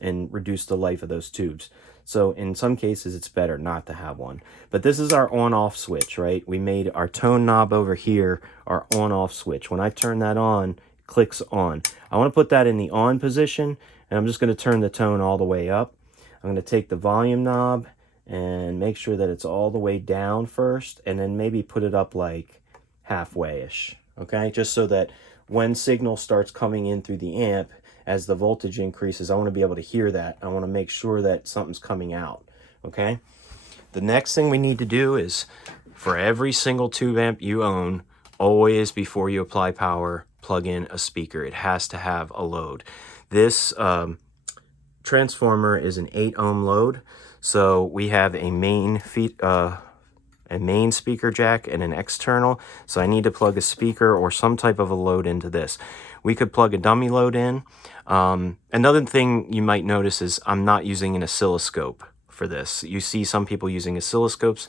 and reduce the life of those tubes. So in some cases, it's better not to have one. But this is our on-off switch, right? We made our tone knob over here our on-off switch. When I turn that on, it clicks on. I want to put that in the on position, and I'm just going to turn the tone all the way up. I'm going to take the volume knob and make sure that it's all the way down first, and then maybe put it up like halfway-ish, okay? Just so that when signal starts coming in through the amp, as the voltage increases, I want to be able to hear that. I want to make sure that something's coming out, okay? The next thing we need to do is, for every single tube amp you own, always before you apply power, plug in a speaker. It has to have a load. This transformer is an 8 ohm load, so we have a main speaker jack and an external, so I need to plug a speaker or some type of a load into this. We could plug a dummy load in. Another thing you might notice is I'm not using an oscilloscope for this. You see some people using oscilloscopes.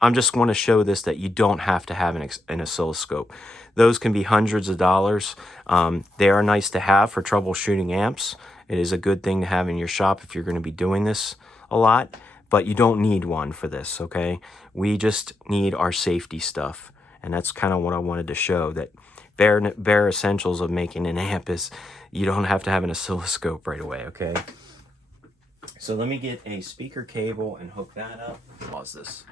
I'm just want to show this that you don't have to have an oscilloscope. Those can be hundreds of dollars. They are nice to have for troubleshooting amps. It is a good thing to have in your shop if you're going to be doing this a lot, but you don't need one for this, okay? We just need our safety stuff, and that's kind of what I wanted to show, that bare essentials of making an amp is you don't have to have an oscilloscope right away, okay? So let me get a speaker cable and hook that up. Pause this.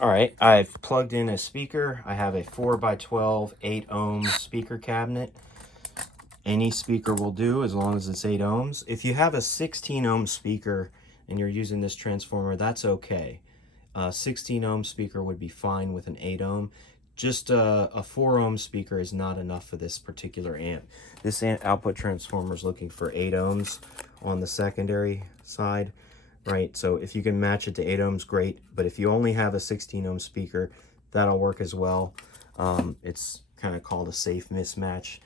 All right, I've plugged in a speaker. I have a 4x12 8 ohm speaker cabinet. Any speaker will do as long as it's 8 ohms. If you have a 16 ohm speaker and you're using this transformer, that's okay. A 16 ohm speaker would be fine with an 8 ohm. Just a 4 ohm speaker is not enough for this particular amp. This output transformer is looking for 8 ohms on the secondary side, right? So if you can match it to 8 ohms, great. But if you only have a 16 ohm speaker, that'll work as well. It's kind of called a safe mismatch.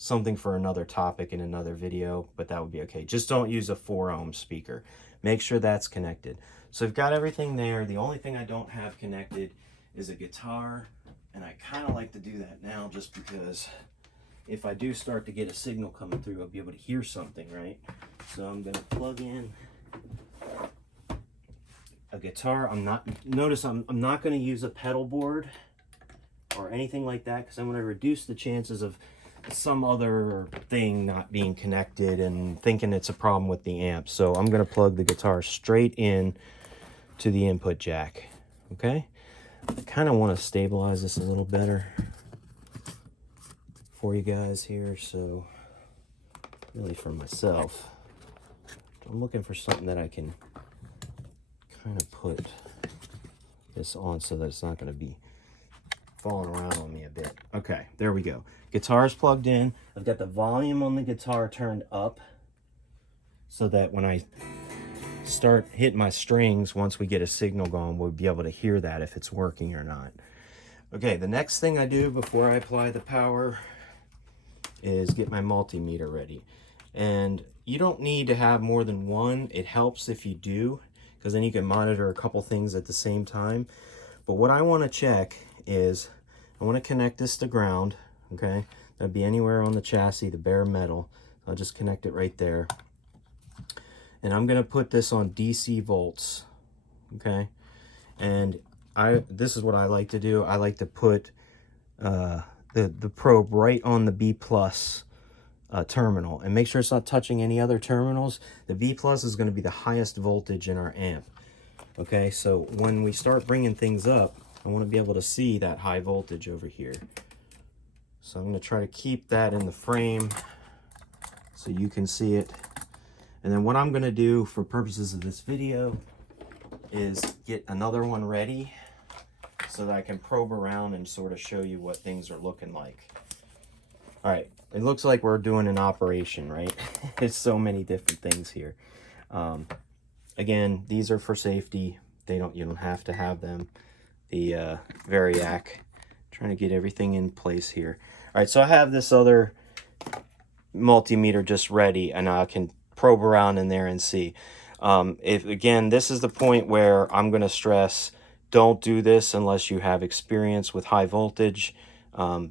Something for another topic in another video, but that would be okay. Just don't use a 4 ohm speaker. Make sure that's connected. So I've got everything there. The only thing I don't have connected is a guitar. And I kind of like to do that now just because if I do start to get a signal coming through, I'll be able to hear something, right? So I'm going to plug in a guitar. Notice I'm not going to use a pedal board or anything like that, because I'm going to reduce the chances of some other thing not being connected and thinking it's a problem with the amp. So I'm going to plug the guitar straight in to the input jack, okay? I kind of want to stabilize this a little better for you guys here, so really for myself, I'm looking for something that I can kind of put this on so that it's not going to be falling around on me a bit. Okay, there we go. Guitar's plugged in. I've got the volume on the guitar turned up so that when I start hitting my strings, once we get a signal going, we'll be able to hear that if it's working or not. Okay, the next thing I do before I apply the power is get my multimeter ready. And you don't need to have more than one. It helps if you do, because then you can monitor a couple things at the same time. But what I want to check is I want to connect this to ground, okay? That'd be anywhere on the chassis, the bare metal. I'll just connect it right there. And I'm going to put this on DC volts, okay? And this is what I like to do. I like to put the probe right on the B plus terminal and make sure it's not touching any other terminals. The B plus is going to be the highest voltage in our amp. Okay, so when we start bringing things up, I want to be able to see that high voltage over here. So I'm going to try to keep that in the frame so you can see it. And then what I'm going to do for purposes of this video is get another one ready so that I can probe around and sort of show you what things are looking like. All right, it looks like we're doing an operation, right? There's so many different things here. Again, these are for safety. You don't have to have them. The Variac, trying to get everything in place here. All right, so I have this other multimeter just ready, and I can probe around in there and see. If again, this is the point where I'm going to stress, don't do this unless you have experience with high voltage.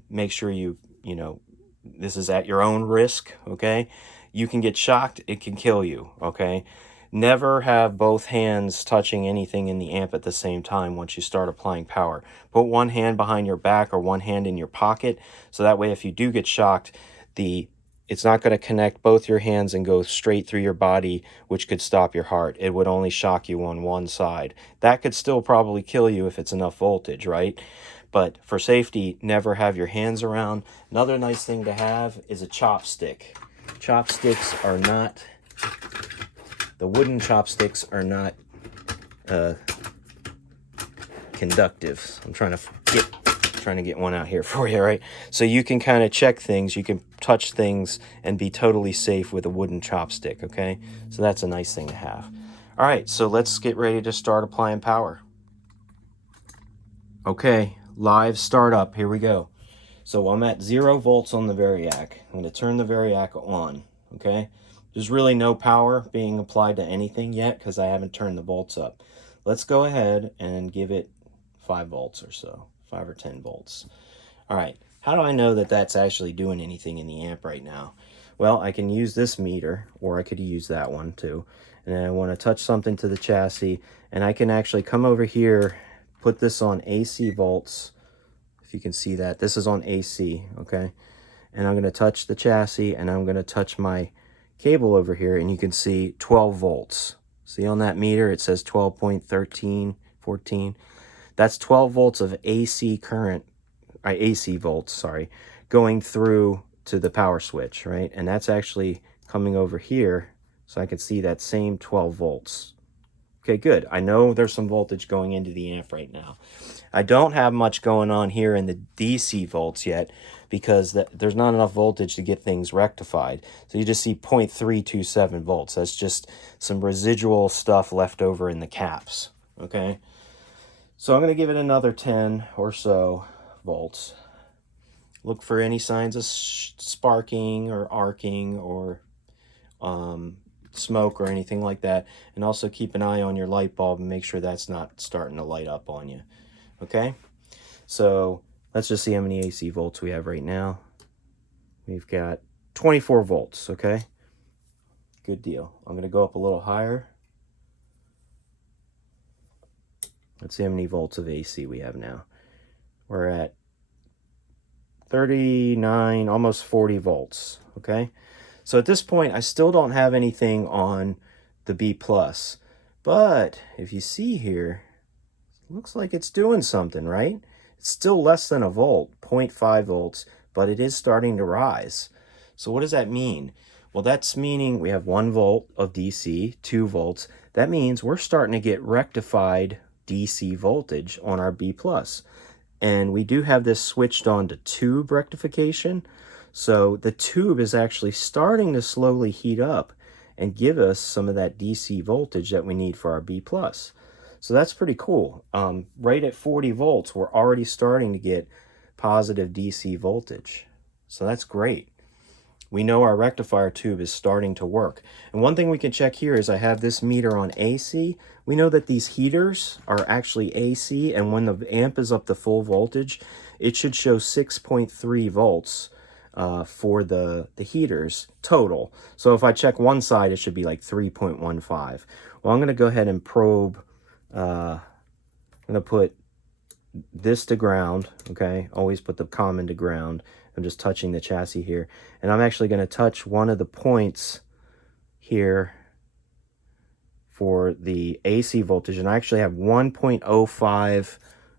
Make sure you know, this is at your own risk, okay? You can get shocked, it can kill you, okay? Never have both hands touching anything in the amp at the same time once you start applying power. Put one hand behind your back or one hand in your pocket, so that way if you do get shocked, it's not going to connect both your hands and go straight through your body, which could stop your heart. It would only shock you on one side. That could still probably kill you if it's enough voltage, right? But for safety, never have your hands around. Another nice thing to have is a chopstick. Chopsticks are not, the wooden chopsticks are not conductive. I'm trying to get one out here for you, right? So you can kind of check things, you can touch things and be totally safe with a wooden chopstick, okay? So that's a nice thing to have. All right, so let's get ready to start applying power. Okay, live startup, here we go. So I'm at 0 volts on the Variac. I'm gonna turn the Variac on, okay? There's really no power being applied to anything yet because I haven't turned the volts up. Let's go ahead and give it 5 volts or so. 5 or 10 volts. All right, how do I know that that's actually doing anything in the amp right now? Well, I can use this meter, or I could use that one too. And then I want to touch something to the chassis, and I can actually come over here, put this on AC volts. If you can see that, this is on AC, okay? And I'm going to touch the chassis, and I'm going to touch my cable over here, and you can see 12 volts. See on that meter, it says 12.13, 14. That's 12 volts of AC current, AC volts, sorry, going through to the power switch, right? And that's actually coming over here, so I can see that same 12 volts. Okay, good. I know there's some voltage going into the amp right now. I don't have much going on here in the DC volts yet because there's not enough voltage to get things rectified. So you just see 0.327 volts. That's just some residual stuff left over in the caps, okay? So I'm going to give it another 10 or so volts. Look for any signs of sparking or arcing or smoke or anything like that. And also keep an eye on your light bulb and make sure that's not starting to light up on you. Okay? So let's just see how many AC volts we have right now. We've got 24 volts, okay? Good deal. I'm going to go up a little higher. Let's see how many volts of AC we have now. We're at 39, almost 40 volts, okay? So at this point, I still don't have anything on the B+. But if you see here, Looks like it's doing something, right? It's still less than a volt, 0.5 volts, but it is starting to rise. So what does that mean? Well, that's meaning we have 1 volt of DC, 2 volts. That means we're starting to get rectified DC voltage on our B+. And we do have this switched on to tube rectification. So the tube is actually starting to slowly heat up and give us some of that DC voltage that we need for our B+. So that's pretty cool. Right at 40 volts, we're already starting to get positive DC voltage. So that's great. We know our rectifier tube is starting to work. And one thing we can check here is I have this meter on AC. We know that these heaters are actually AC, and when the amp is up to full voltage, it should show 6.3 volts for the heaters total. So if I check one side, it should be like 3.15. Well, I'm going to go ahead and probe. I'm going to put this to ground, okay? Always put the common to ground. I'm just touching the chassis here. And I'm actually going to touch one of the points here for the AC voltage. And I actually have 1.05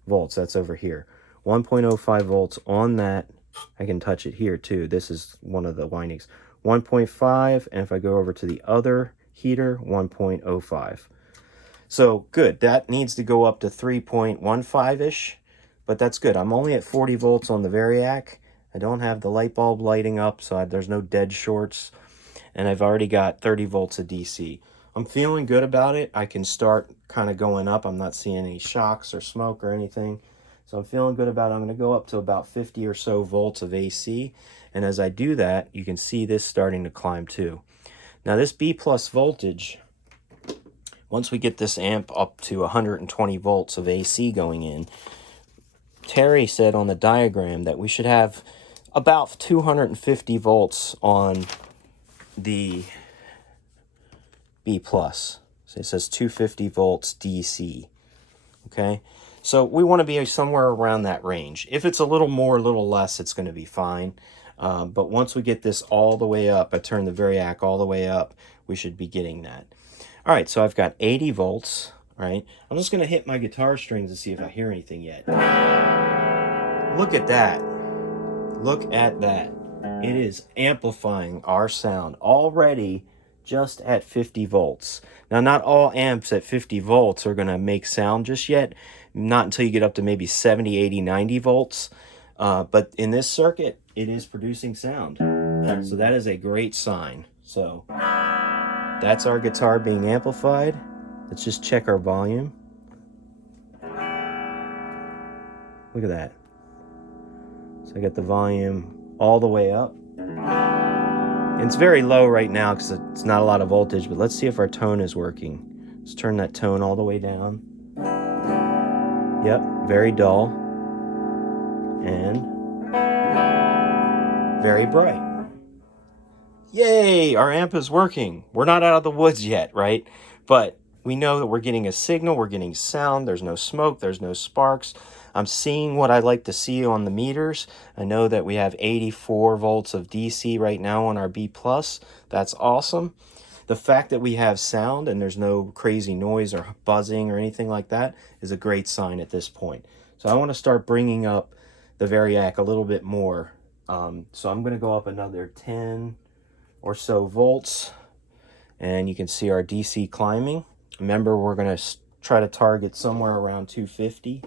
volts. That's over here. 1.05 volts on that. I can touch it here too. This is one of the windings. 1.5. And if I go over to the other heater, 1.05. So good. That needs to go up to 3.15-ish. But that's good. I'm only at 40 volts on the Variac. I don't have the light bulb lighting up, so there's no dead shorts. And I've already got 30 volts of DC. I'm feeling good about it. I can start kind of going up. I'm not seeing any shocks or smoke or anything. So I'm feeling good about it. I'm going to go up to about 50 or so volts of AC. And as I do that, you can see this starting to climb too. Now this B+ voltage, once we get this amp up to 120 volts of AC going in, Terry said on the diagram that we should have about 250 volts on the B+. So it says 250 volts DC. Okay, so we want to be somewhere around that range. If it's a little more, a little less, it's going to be fine. But once we get this all the way up, I turn the Variac all the way up, we should be getting that. All right, so I've got 80 volts, right? I'm just going to hit my guitar strings and see if I hear anything yet. Look at that. Look at that. It is amplifying our sound already just at 50 volts. Now, not all amps at 50 volts are going to make sound just yet. Not until you get up to maybe 70, 80, 90 volts. But in this circuit, it is producing sound. So that is a great sign. So that's our guitar being amplified. Let's just check our volume. Look at that. So I got the volume all the way up. It's very low right now because it's not a lot of voltage, but let's see if our tone is working. Let's turn that tone all the way down. Yep, very dull. And very bright. Yay, our amp is working. We're not out of the woods yet, right? But we know that we're getting a signal, we're getting sound, there's no smoke, there's no sparks. I'm seeing what I like to see on the meters. I know that we have 84 volts of DC right now on our B+. That's awesome. The fact that we have sound and there's no crazy noise or buzzing or anything like that is a great sign at this point. So I want to start bringing up the Variac a little bit more. So I'm going to go up another 10 or so volts. And you can see our DC climbing. Remember, we're going to try to target somewhere around 250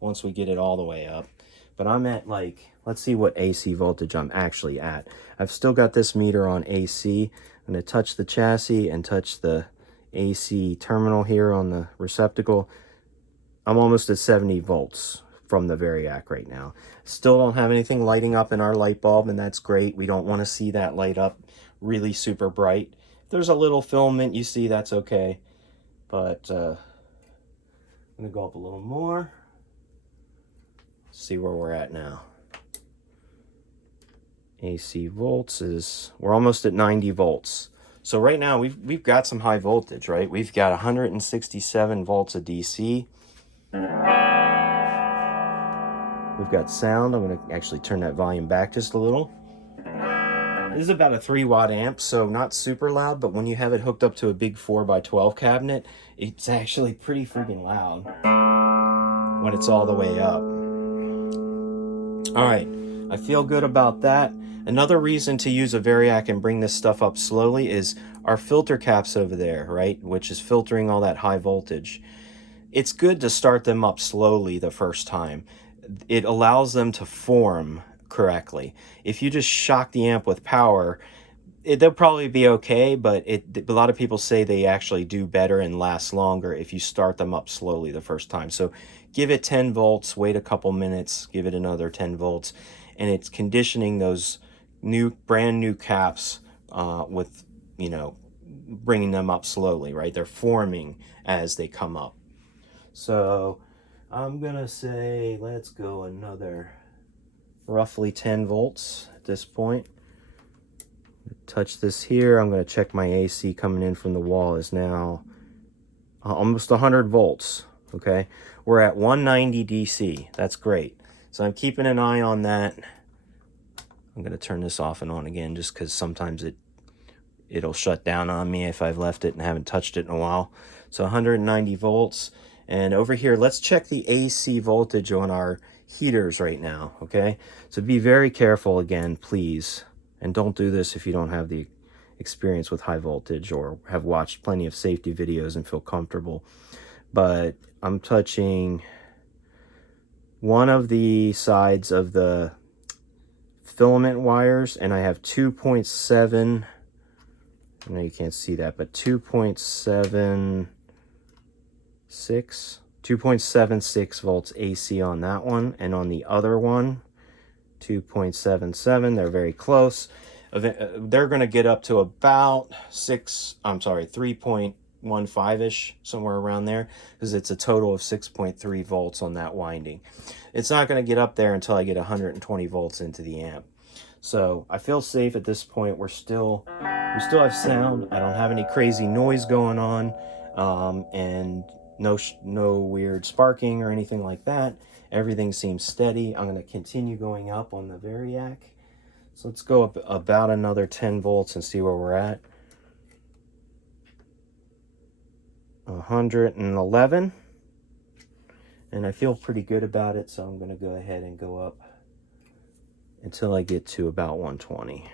once we get it all the way up. But I'm at like, let's see what AC voltage I'm actually at. I've still got this meter on AC. I'm going to touch the chassis and touch the AC terminal here on the receptacle. I'm almost at 70 volts from the Variac right now. Still don't have anything lighting up in our light bulb, and that's great. We don't want to see that light up really super bright. If there's a little filament you see, that's okay. But I'm going to go up a little more. See where we're at now. AC volts is, we're almost at 90 volts. So right now we've got some high voltage, right? We've got 167 volts of DC. We've got sound. I'm going to actually turn that volume back just a little. This is about a 3-watt amp, so not super loud, but when you have it hooked up to a big 4x12 cabinet, it's actually pretty freaking loud. when it's all the way up. All right, I feel good about that. Another reason to use a variac and bring this stuff up slowly is our filter caps over there, right, which is filtering all that high voltage. It's good to start them up slowly the first time. It allows them to form correctly. If you just shock the amp with power, they'll probably be okay, but a lot of people say they actually do better and last longer if you start them up slowly the first time. So give it 10 volts, wait a couple minutes, give it another 10 volts, and it's conditioning those brand new caps with, you know, bringing them up slowly, right? They're forming as they come up. So I'm gonna say, let's go another roughly 10 volts at this point. Touch this here. I'm going to check my AC coming in from the wall is now almost 100 volts. Okay, we're at 190 DC. That's great. So I'm keeping an eye on that. I'm going to turn this off and on again just because sometimes it'll shut down on me if I've left it and haven't touched it in a while. So 190 volts. And over here, let's check the AC voltage on our heaters right now. Okay, so be very careful again, please. And don't do this if you don't have the experience with high voltage or have watched plenty of safety videos and feel comfortable. But I'm touching one of the sides of the filament wires, and I have 2.7, I know you can't see that, but 2.76 volts AC on that one, and on the other one 2.77. They're very close. They're going to get up to about 3.15-ish, somewhere around there, because it's a total of 6.3 volts on that winding. It's not going to get up there until I get 120 volts into the amp. So I feel safe at this point. We still have sound. I don't have any crazy noise going on, and no weird sparking or anything like that. Everything seems steady. I'm going to continue going up on the variac. So let's go up about another 10 volts and see where we're at. 111. And I feel pretty good about it, so I'm going to go ahead and go up until I get to about 120.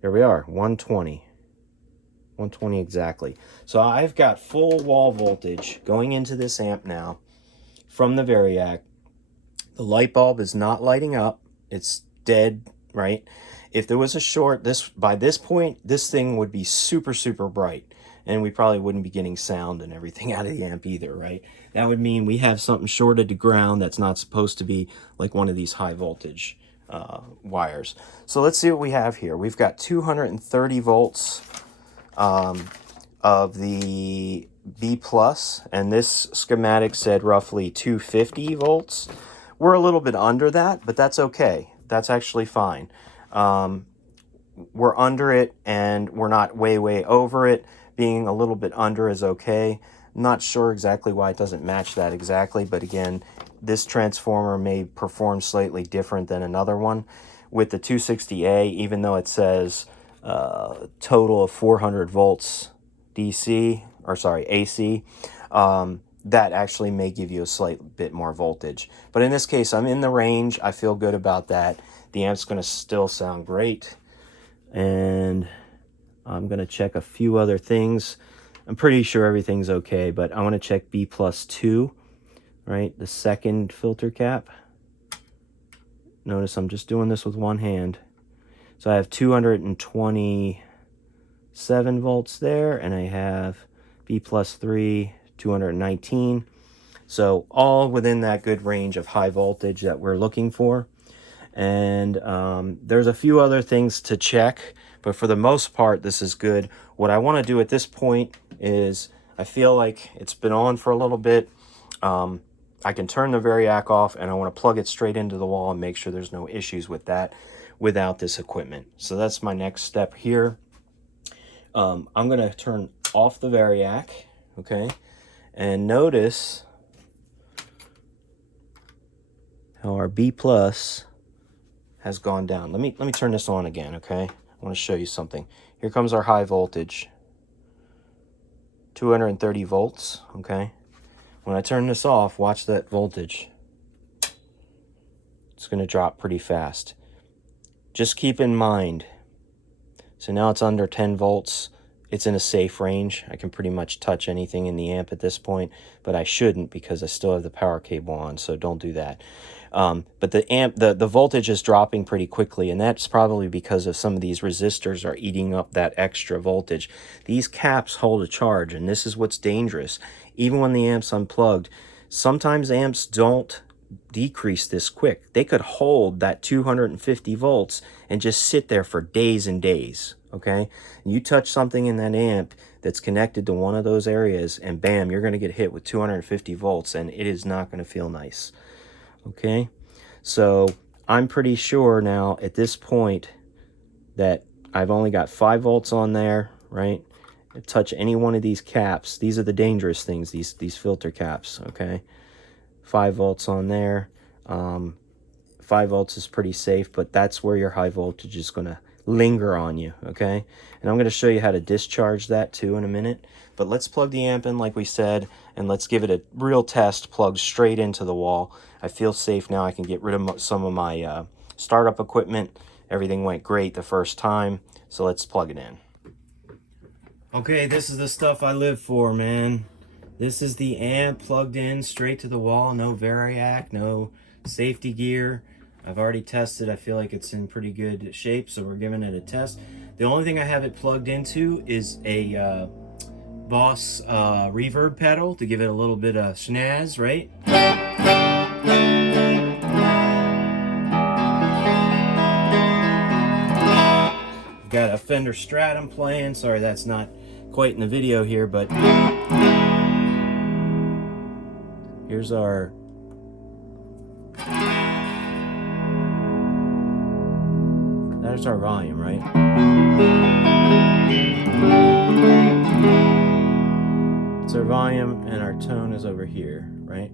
There we are, 120. 120 exactly. So I've got full wall voltage going into this amp now from the variac. The light bulb is not lighting up. It's dead, right? If there was a short, by this point, this thing would be super, super bright. And we probably wouldn't be getting sound and everything out of the amp either, right? That would mean we have something shorted to ground that's not supposed to be like one of these high voltage wires. So let's see what we have here. We've got 230 volts of the B plus, and this schematic said roughly 250 volts. We're a little bit under that, but that's okay. That's actually fine. We're under it, and we're not way over it. Being a little bit under is okay. Not sure exactly why it doesn't match that exactly, but again, this transformer may perform slightly different than another one. With the 260A, even though it says total of 400 volts DC, or sorry, AC, that actually may give you a slight bit more voltage. But in this case, I'm in the range. I feel good about that. The amp's going to still sound great. And I'm going to check a few other things. I'm pretty sure everything's okay, but I want to check B plus 2, right? The second filter cap. Notice I'm just doing this with one hand. So I have 227 volts there, and I have B plus 3, 219. So all within that good range of high voltage that we're looking for. And there's a few other things to check, but for the most part, this is good. What I want to do at this point is, I feel like it's been on for a little bit. I can turn the variac off, and I want to plug it straight into the wall and make sure there's no issues with that without this equipment. So that's my next step here. I'm going to turn off the variac, okay? And notice how our B plus has gone down. Let me turn this on again, okay? I want to show you something. Here comes our high voltage. 230 volts, okay? when I turn this off, watch that voltage. It's going to drop pretty fast. Just keep in mind, so now it's under 10 volts. It's in a safe range. I can pretty much touch anything in the amp at this point, but I shouldn't because I still have the power cable on, so don't do that. But the voltage is dropping pretty quickly, and that's probably because of some of these resistors are eating up that extra voltage. These caps hold a charge, and this is what's dangerous. Even when the amp's unplugged, sometimes amps don't decrease this quick. They could hold that 250 volts and just sit there for days and days. Okay, you touch something in that amp that's connected to one of those areas, and bam, you're going to get hit with 250 volts, and it is not going to feel nice. Okay, so I'm pretty sure now at this point that I've only got 5 volts on there, right? Touch any one of these caps. These are the dangerous things, these filter caps. Okay, 5 volts on there. 5 volts is pretty safe, but that's where your high voltage is going to linger on you. Okay, and I'm going to show you how to discharge that too in a minute. But let's plug the amp in like we said, and let's give it a real test, plugged straight into the wall. I feel safe now. I can get rid of some of my startup equipment. Everything went great the first time, so let's plug it in. Okay, this is the stuff I live for, man. This is the amp plugged in straight to the wall. No variac, no safety gear. I've already tested. I feel like it's in pretty good shape, so we're giving it a test. The only thing I have it plugged into is a Boss reverb pedal to give it a little bit of snazz, right? Got a Fender Strat I'm playing. Sorry, that's not quite in the video here, but here's our there's our volume, right? It's our volume, and our tone is over here, right?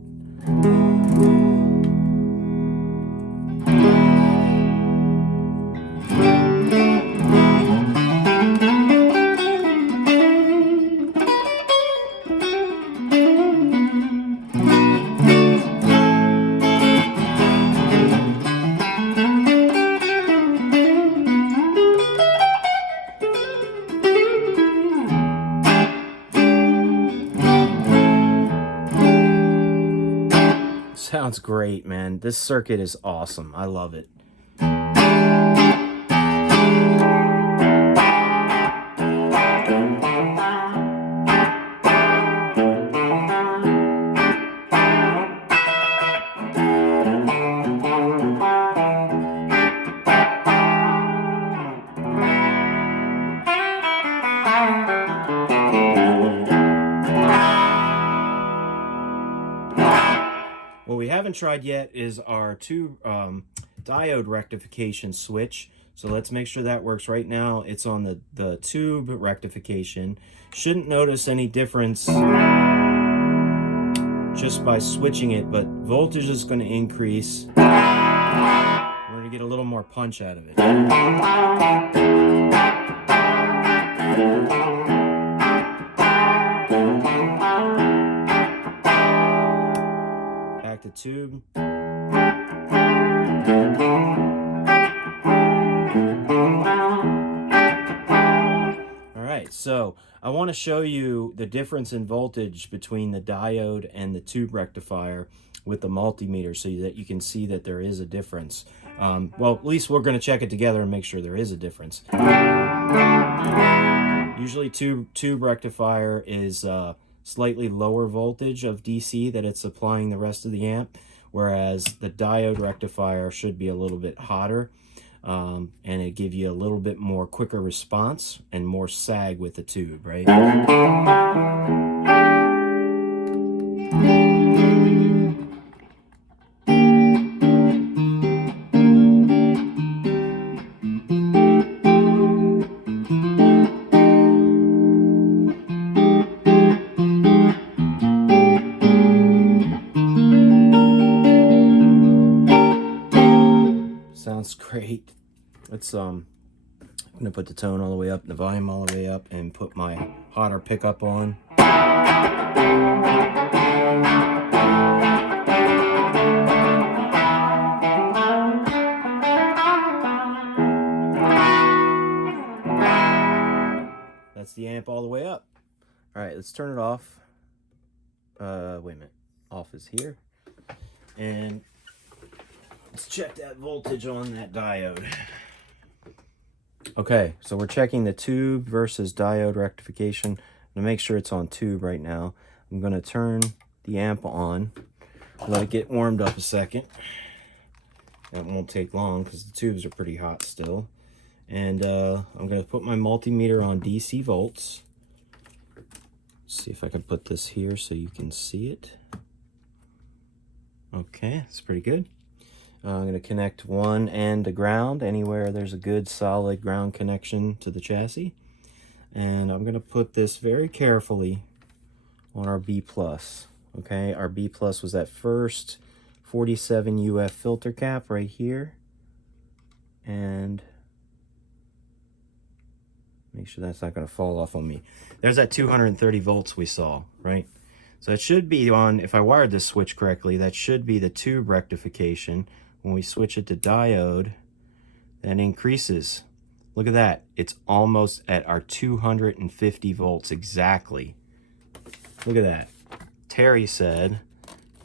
Sounds great, man. This circuit is awesome. I love it. What we haven't tried yet is our tube diode rectification switch. So let's make sure that works. Right now it's on the tube rectification. Shouldn't notice any difference just by switching it, but voltage is going to increase. We're going to get a little more punch out of it. Back to tube. Alright, so I want to show you the difference in voltage between the diode and the tube rectifier with the multimeter so that you can see that there is a difference. Well, at least we're going to check it together and make sure there is a difference. Usually tube rectifier is slightly lower voltage of DC that it's applying the rest of the amp, whereas the diode rectifier should be a little bit hotter, and it give you a little bit more quicker response and more sag with the tube, right? Sounds great. Let's I'm gonna put the tone all the way up, the volume all the way up, and put my hotter pickup on. amp all the way up. All right, let's turn it off. Wait a minute. Off is here. And let's check that voltage on that diode. Okay, so we're checking the tube versus diode rectification. To make sure it's on tube right now, I'm going to turn the amp on. Let it get warmed up a second. That won't take long because the tubes are pretty hot still. And I'm going to put my multimeter on DC volts. See if I can put this here so you can see it. Okay, that's pretty good. I'm going to connect one end to ground anywhere there's a good solid ground connection to the chassis. And I'm going to put this very carefully on our B+. Okay, our B+ was that first 47 UF filter cap right here. And make sure that's not going to fall off on me. There's that 230 volts we saw, right? So it should be on, if I wired this switch correctly, that should be the tube rectification. When we switch it to diode, that increases. Look at that. It's almost at our 250 volts exactly. Look at that. Terry said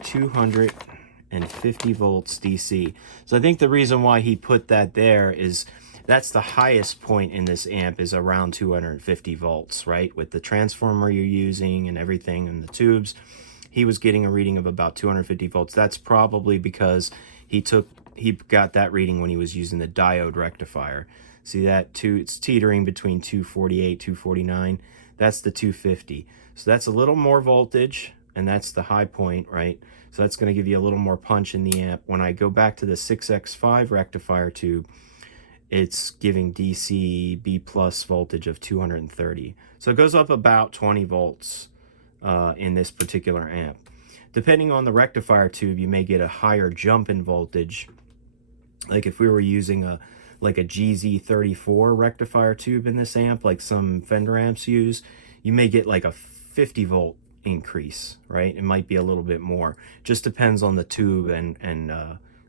250 volts DC. So I think the reason why he put that there is that's the highest point in this amp is around 250 volts, right? With the transformer you're using and everything and the tubes, he was getting a reading of about 250 volts. That's probably because he got that reading when he was using the diode rectifier. See that it's teetering between 248, 249. That's the 250. So that's a little more voltage, and that's the high point, right? So that's going to give you a little more punch in the amp. When I go back to the 6X5 rectifier tube, it's giving DC B+ voltage of 230. So it goes up about 20 volts in this particular amp. Depending on the rectifier tube, you may get a higher jump in voltage. Like if we were using a GZ34 rectifier tube in this amp, like some Fender amps use, you may get like a 50 volt increase, right? It might be a little bit more. Just depends on the tube and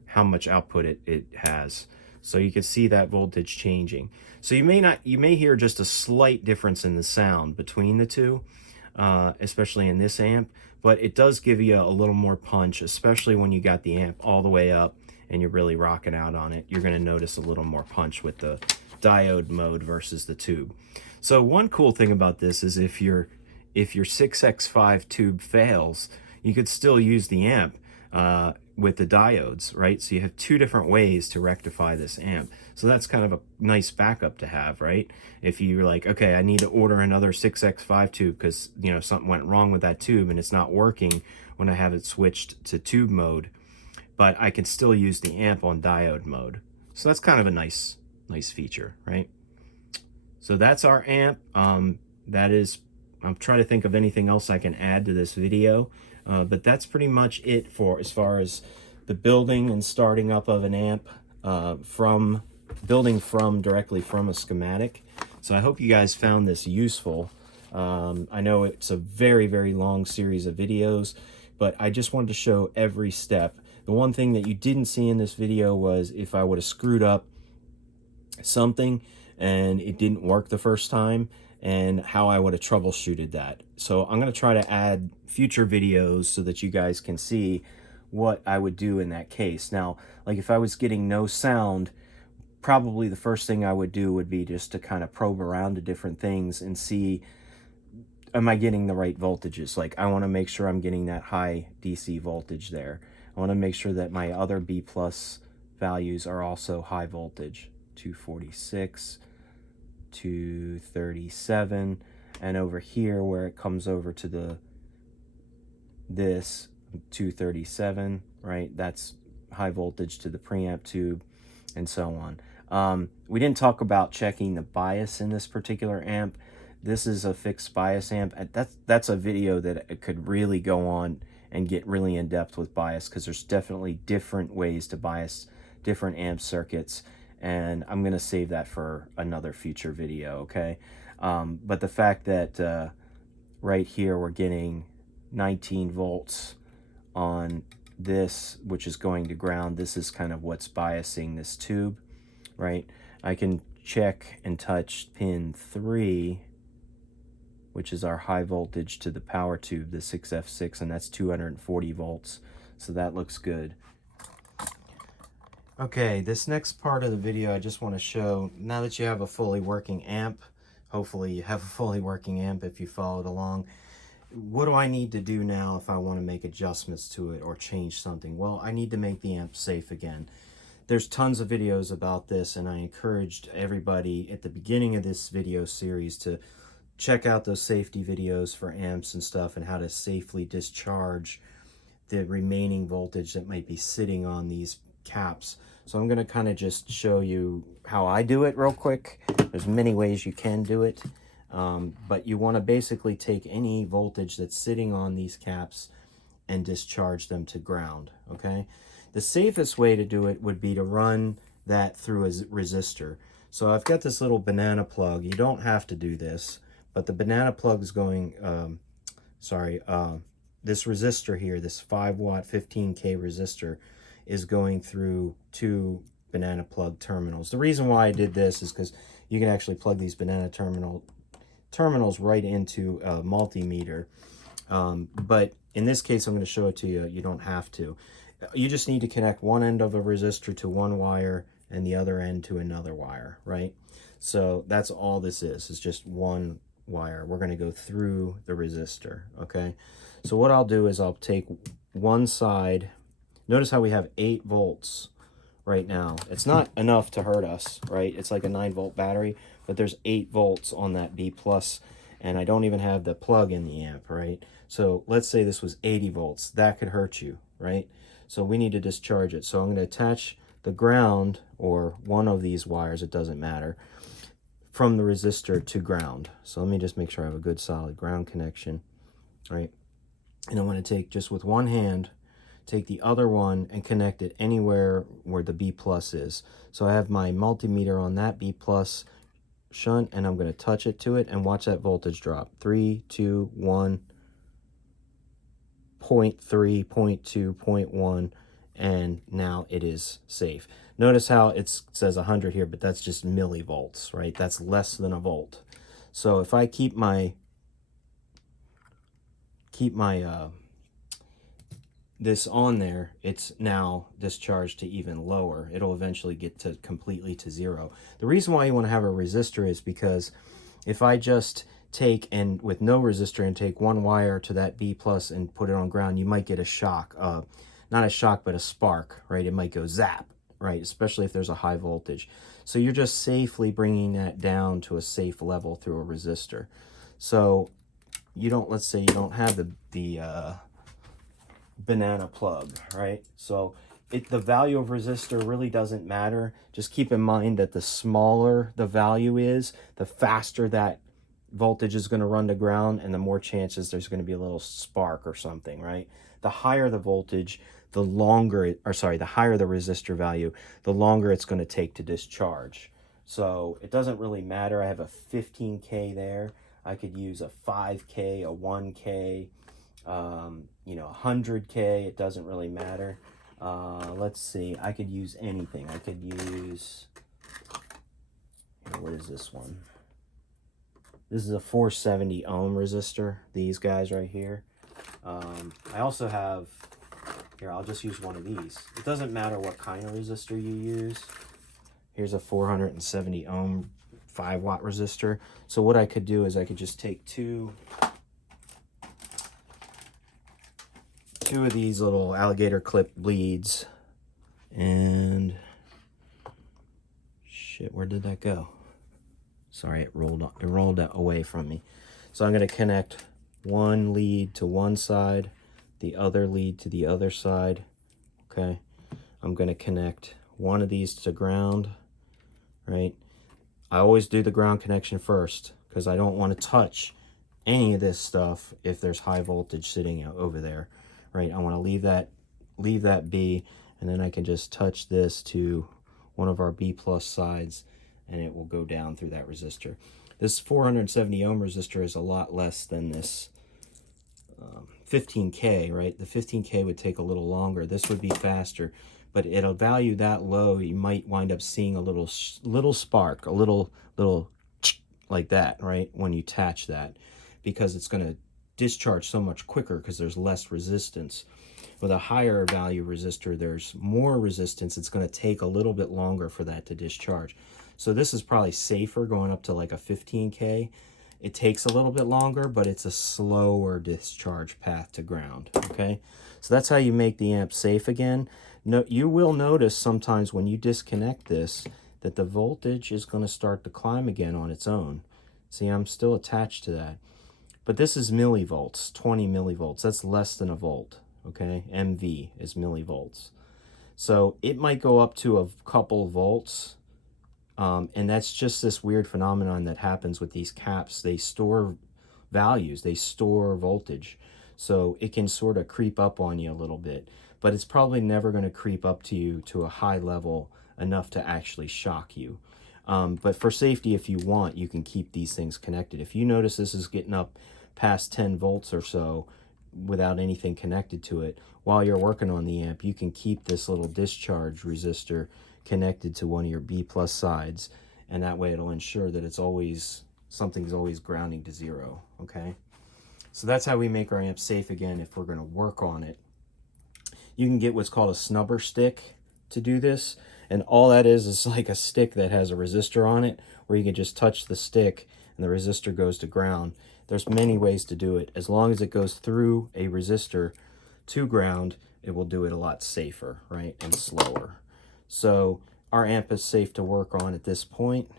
how much output it has. So you can see that voltage changing. So you may hear just a slight difference in the sound between the two, especially in this amp, but it does give you a little more punch, especially when you got the amp all the way up and you're really rocking out on it. You're going to notice a little more punch with the diode mode versus the tube. So one cool thing about this is if your 6X5 tube fails, you could still use the amp with the diodes, right? So you have two different ways to rectify this amp. So that's kind of a nice backup to have, right? If you're like, okay, I need to order another 6X5 tube because, you know, something went wrong with that tube and it's not working when I have it switched to tube mode, but I can still use the amp on diode mode. So that's kind of a nice feature, right? So that's our amp. I'm trying to think of anything else I can add to this video. But that's pretty much it for as far as the building and starting up of an amp directly from a schematic. So I hope you guys found this useful. I know it's a very, very long series of videos, but I just wanted to show every step. The one thing that you didn't see in this video was if I would have screwed up something and it didn't work the first time, and how I would have troubleshooted that. So I'm going to try to add future videos so that you guys can see what I would do in that case. Now, like if I was getting no sound, probably the first thing I would do would be just to kind of probe around to different things and see, am I getting the right voltages? Like I want to make sure I'm getting that high DC voltage there. I want to make sure that my other B+ values are also high voltage, 246, 237, and over here where it comes over to this 237, right? That's high voltage to the preamp tube, and so on. We didn't talk about checking the bias in this particular amp. This is a fixed bias amp. That's a video that it could really go on and get really in depth with bias, because there's definitely different ways to bias different amp circuits, and I'm going to save that for another future video, okay? But the fact that right here we're getting 19 volts on this, which is going to ground, this is kind of what's biasing this tube, right? I can check and touch pin 3, which is our high voltage to the power tube, the 6F6, and that's 240 volts. So that looks good. Okay, this next part of the video I just want to show, now that you have a fully working amp, hopefully you have a fully working amp if you followed along, what do I need to do now if I want to make adjustments to it or change something? Well, I need to make the amp safe again. There's tons of videos about this, and I encouraged everybody at the beginning of this video series to check out those safety videos for amps and stuff and how to safely discharge the remaining voltage that might be sitting on these caps. So I'm going to kind of just show you how I do it real quick. There's many ways you can do it, but you want to basically take any voltage that's sitting on these caps and discharge them to ground, okay? The safest way to do it would be to run that through a resistor. So I've got this little banana plug. You don't have to do this, but the banana plug is going, this resistor here, this 5 watt 15K resistor, is going through 2 banana plug terminals. The reason why I did this is because you can actually plug these banana terminals right into a multimeter. But in this case, I'm going to show it to you. You don't have to. You just need to connect one end of a resistor to one wire and the other end to another wire, right? So that's all this is. It's just one wire. We're going to go through the resistor, okay? So what I'll do is I'll take one side. Notice how we have 8 volts right now. It's not enough to hurt us, right? It's like a 9-volt battery, but there's 8 volts on that B+, and I don't even have the plug in the amp, right? So let's say this was 80 volts. That could hurt you, right? So we need to discharge it. So I'm going to attach the ground, or one of these wires, it doesn't matter, from the resistor to ground. So let me just make sure I have a good solid ground connection, right? And I'm going to take, just with one hand, take the other one and connect it anywhere where the B+ is. So I have my multimeter on that B+ shunt, and I'm going to touch it to it and watch that voltage drop. 3, 2, 1, 0.3, 0.2, 0.1, and now it is safe. Notice how it says 100 here, but that's just millivolts, right? That's less than a volt. So if I keep my this on there, it's now discharged to even lower. It'll eventually get to completely to 0. The reason why you want to have a resistor is because if I just take and with no resistor and take one wire to that B+ and put it on ground, you might get a shock, not a shock, but a spark, right? It might go zap, right? Especially if there's a high voltage. So you're just safely bringing that down to a safe level through a resistor. So you don't, let's say you don't have the banana plug, right? So the value of resistor really doesn't matter. Just keep in mind that the smaller the value is, the faster that voltage is going to run to ground, and the more chances there's going to be a little spark or something, right? The higher the voltage, the longer the higher the resistor value, the longer it's going to take to discharge. So it doesn't really matter. I have a 15K there. I could use a 5K, a 1K, you know, 100K. It doesn't really matter. Let's see. I could use anything. I could use, what is this one? This is a 470 ohm resistor. These guys right here. I also have, here, I'll just use one of these. It doesn't matter what kind of resistor you use. Here's a 470 ohm 5 watt resistor. So what I could do is I could just take two of these little alligator clip leads, and shit, where did that go? Sorry, it rolled away from me. So I'm going to connect one lead to one side, the other lead to the other side. Okay, I'm going to connect one of these to ground, right? I always do the ground connection first because I don't want to touch any of this stuff if there's high voltage sitting over there, right? I want to leave that be, and then I can just touch this to one of our B+ sides, and it will go down through that resistor. This 470 ohm resistor is a lot less than this 15K, right? The 15K would take a little longer. This would be faster, but at a value that low, you might wind up seeing a little spark, a little like that, right? When you attach that. because it's going to discharge so much quicker because there's less resistance. With a higher value resistor, there's more resistance. It's going to take a little bit longer for that to discharge. So this is probably safer going up to like a 15K. It takes a little bit longer, but it's a slower discharge path to ground, okay? So that's how you make the amp safe again. No, you will notice sometimes when you disconnect this that the voltage is going to start to climb again on its own. See, I'm still attached to that. But this is millivolts, 20 millivolts. That's less than a volt, okay? MV is millivolts. So it might go up to a couple volts, and that's just this weird phenomenon that happens with these caps. They store values, they store voltage. So it can sort of creep up on you a little bit, but it's probably never going to creep up to you to a high level enough to actually shock you. But for safety, if you want, you can keep these things connected. If you notice this is getting up past 10 volts or so without anything connected to it, while you're working on the amp, you can keep this little discharge resistor connected to one of your B plus sides, and that way it'll ensure that it's always, something's always grounding to zero, okay? So that's how we make our amp safe again if we're gonna work on it. You can get what's called a snubber stick to do this, and all that is like a stick that has a resistor on it where you can just touch the stick and the resistor goes to ground. There's many ways to do it. As long as it goes through a resistor to ground, it will do it a lot safer, right, and slower. So our amp is safe to work on at this point,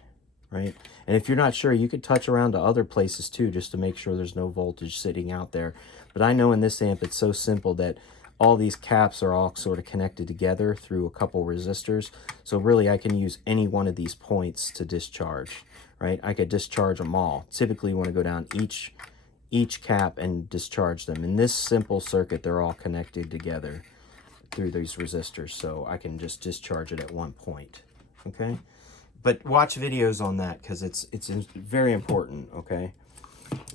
right? And if you're not sure, you could touch around to other places too, just to make sure there's no voltage sitting out there. But I know in this amp, it's so simple that all these caps are all sort of connected together through a couple resistors. So really I can use any one of these points to discharge, right? I could discharge them all. Typically you want to go down each cap and discharge them. In this simple circuit, they're all connected together through these resistors, so I can just discharge it at one point, okay? But watch videos on that because it's very important, okay?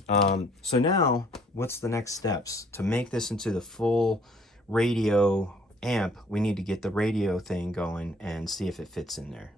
So now, what's the next steps? To make this into the full radio amp, we need to get the radio thing going and see if it fits in there.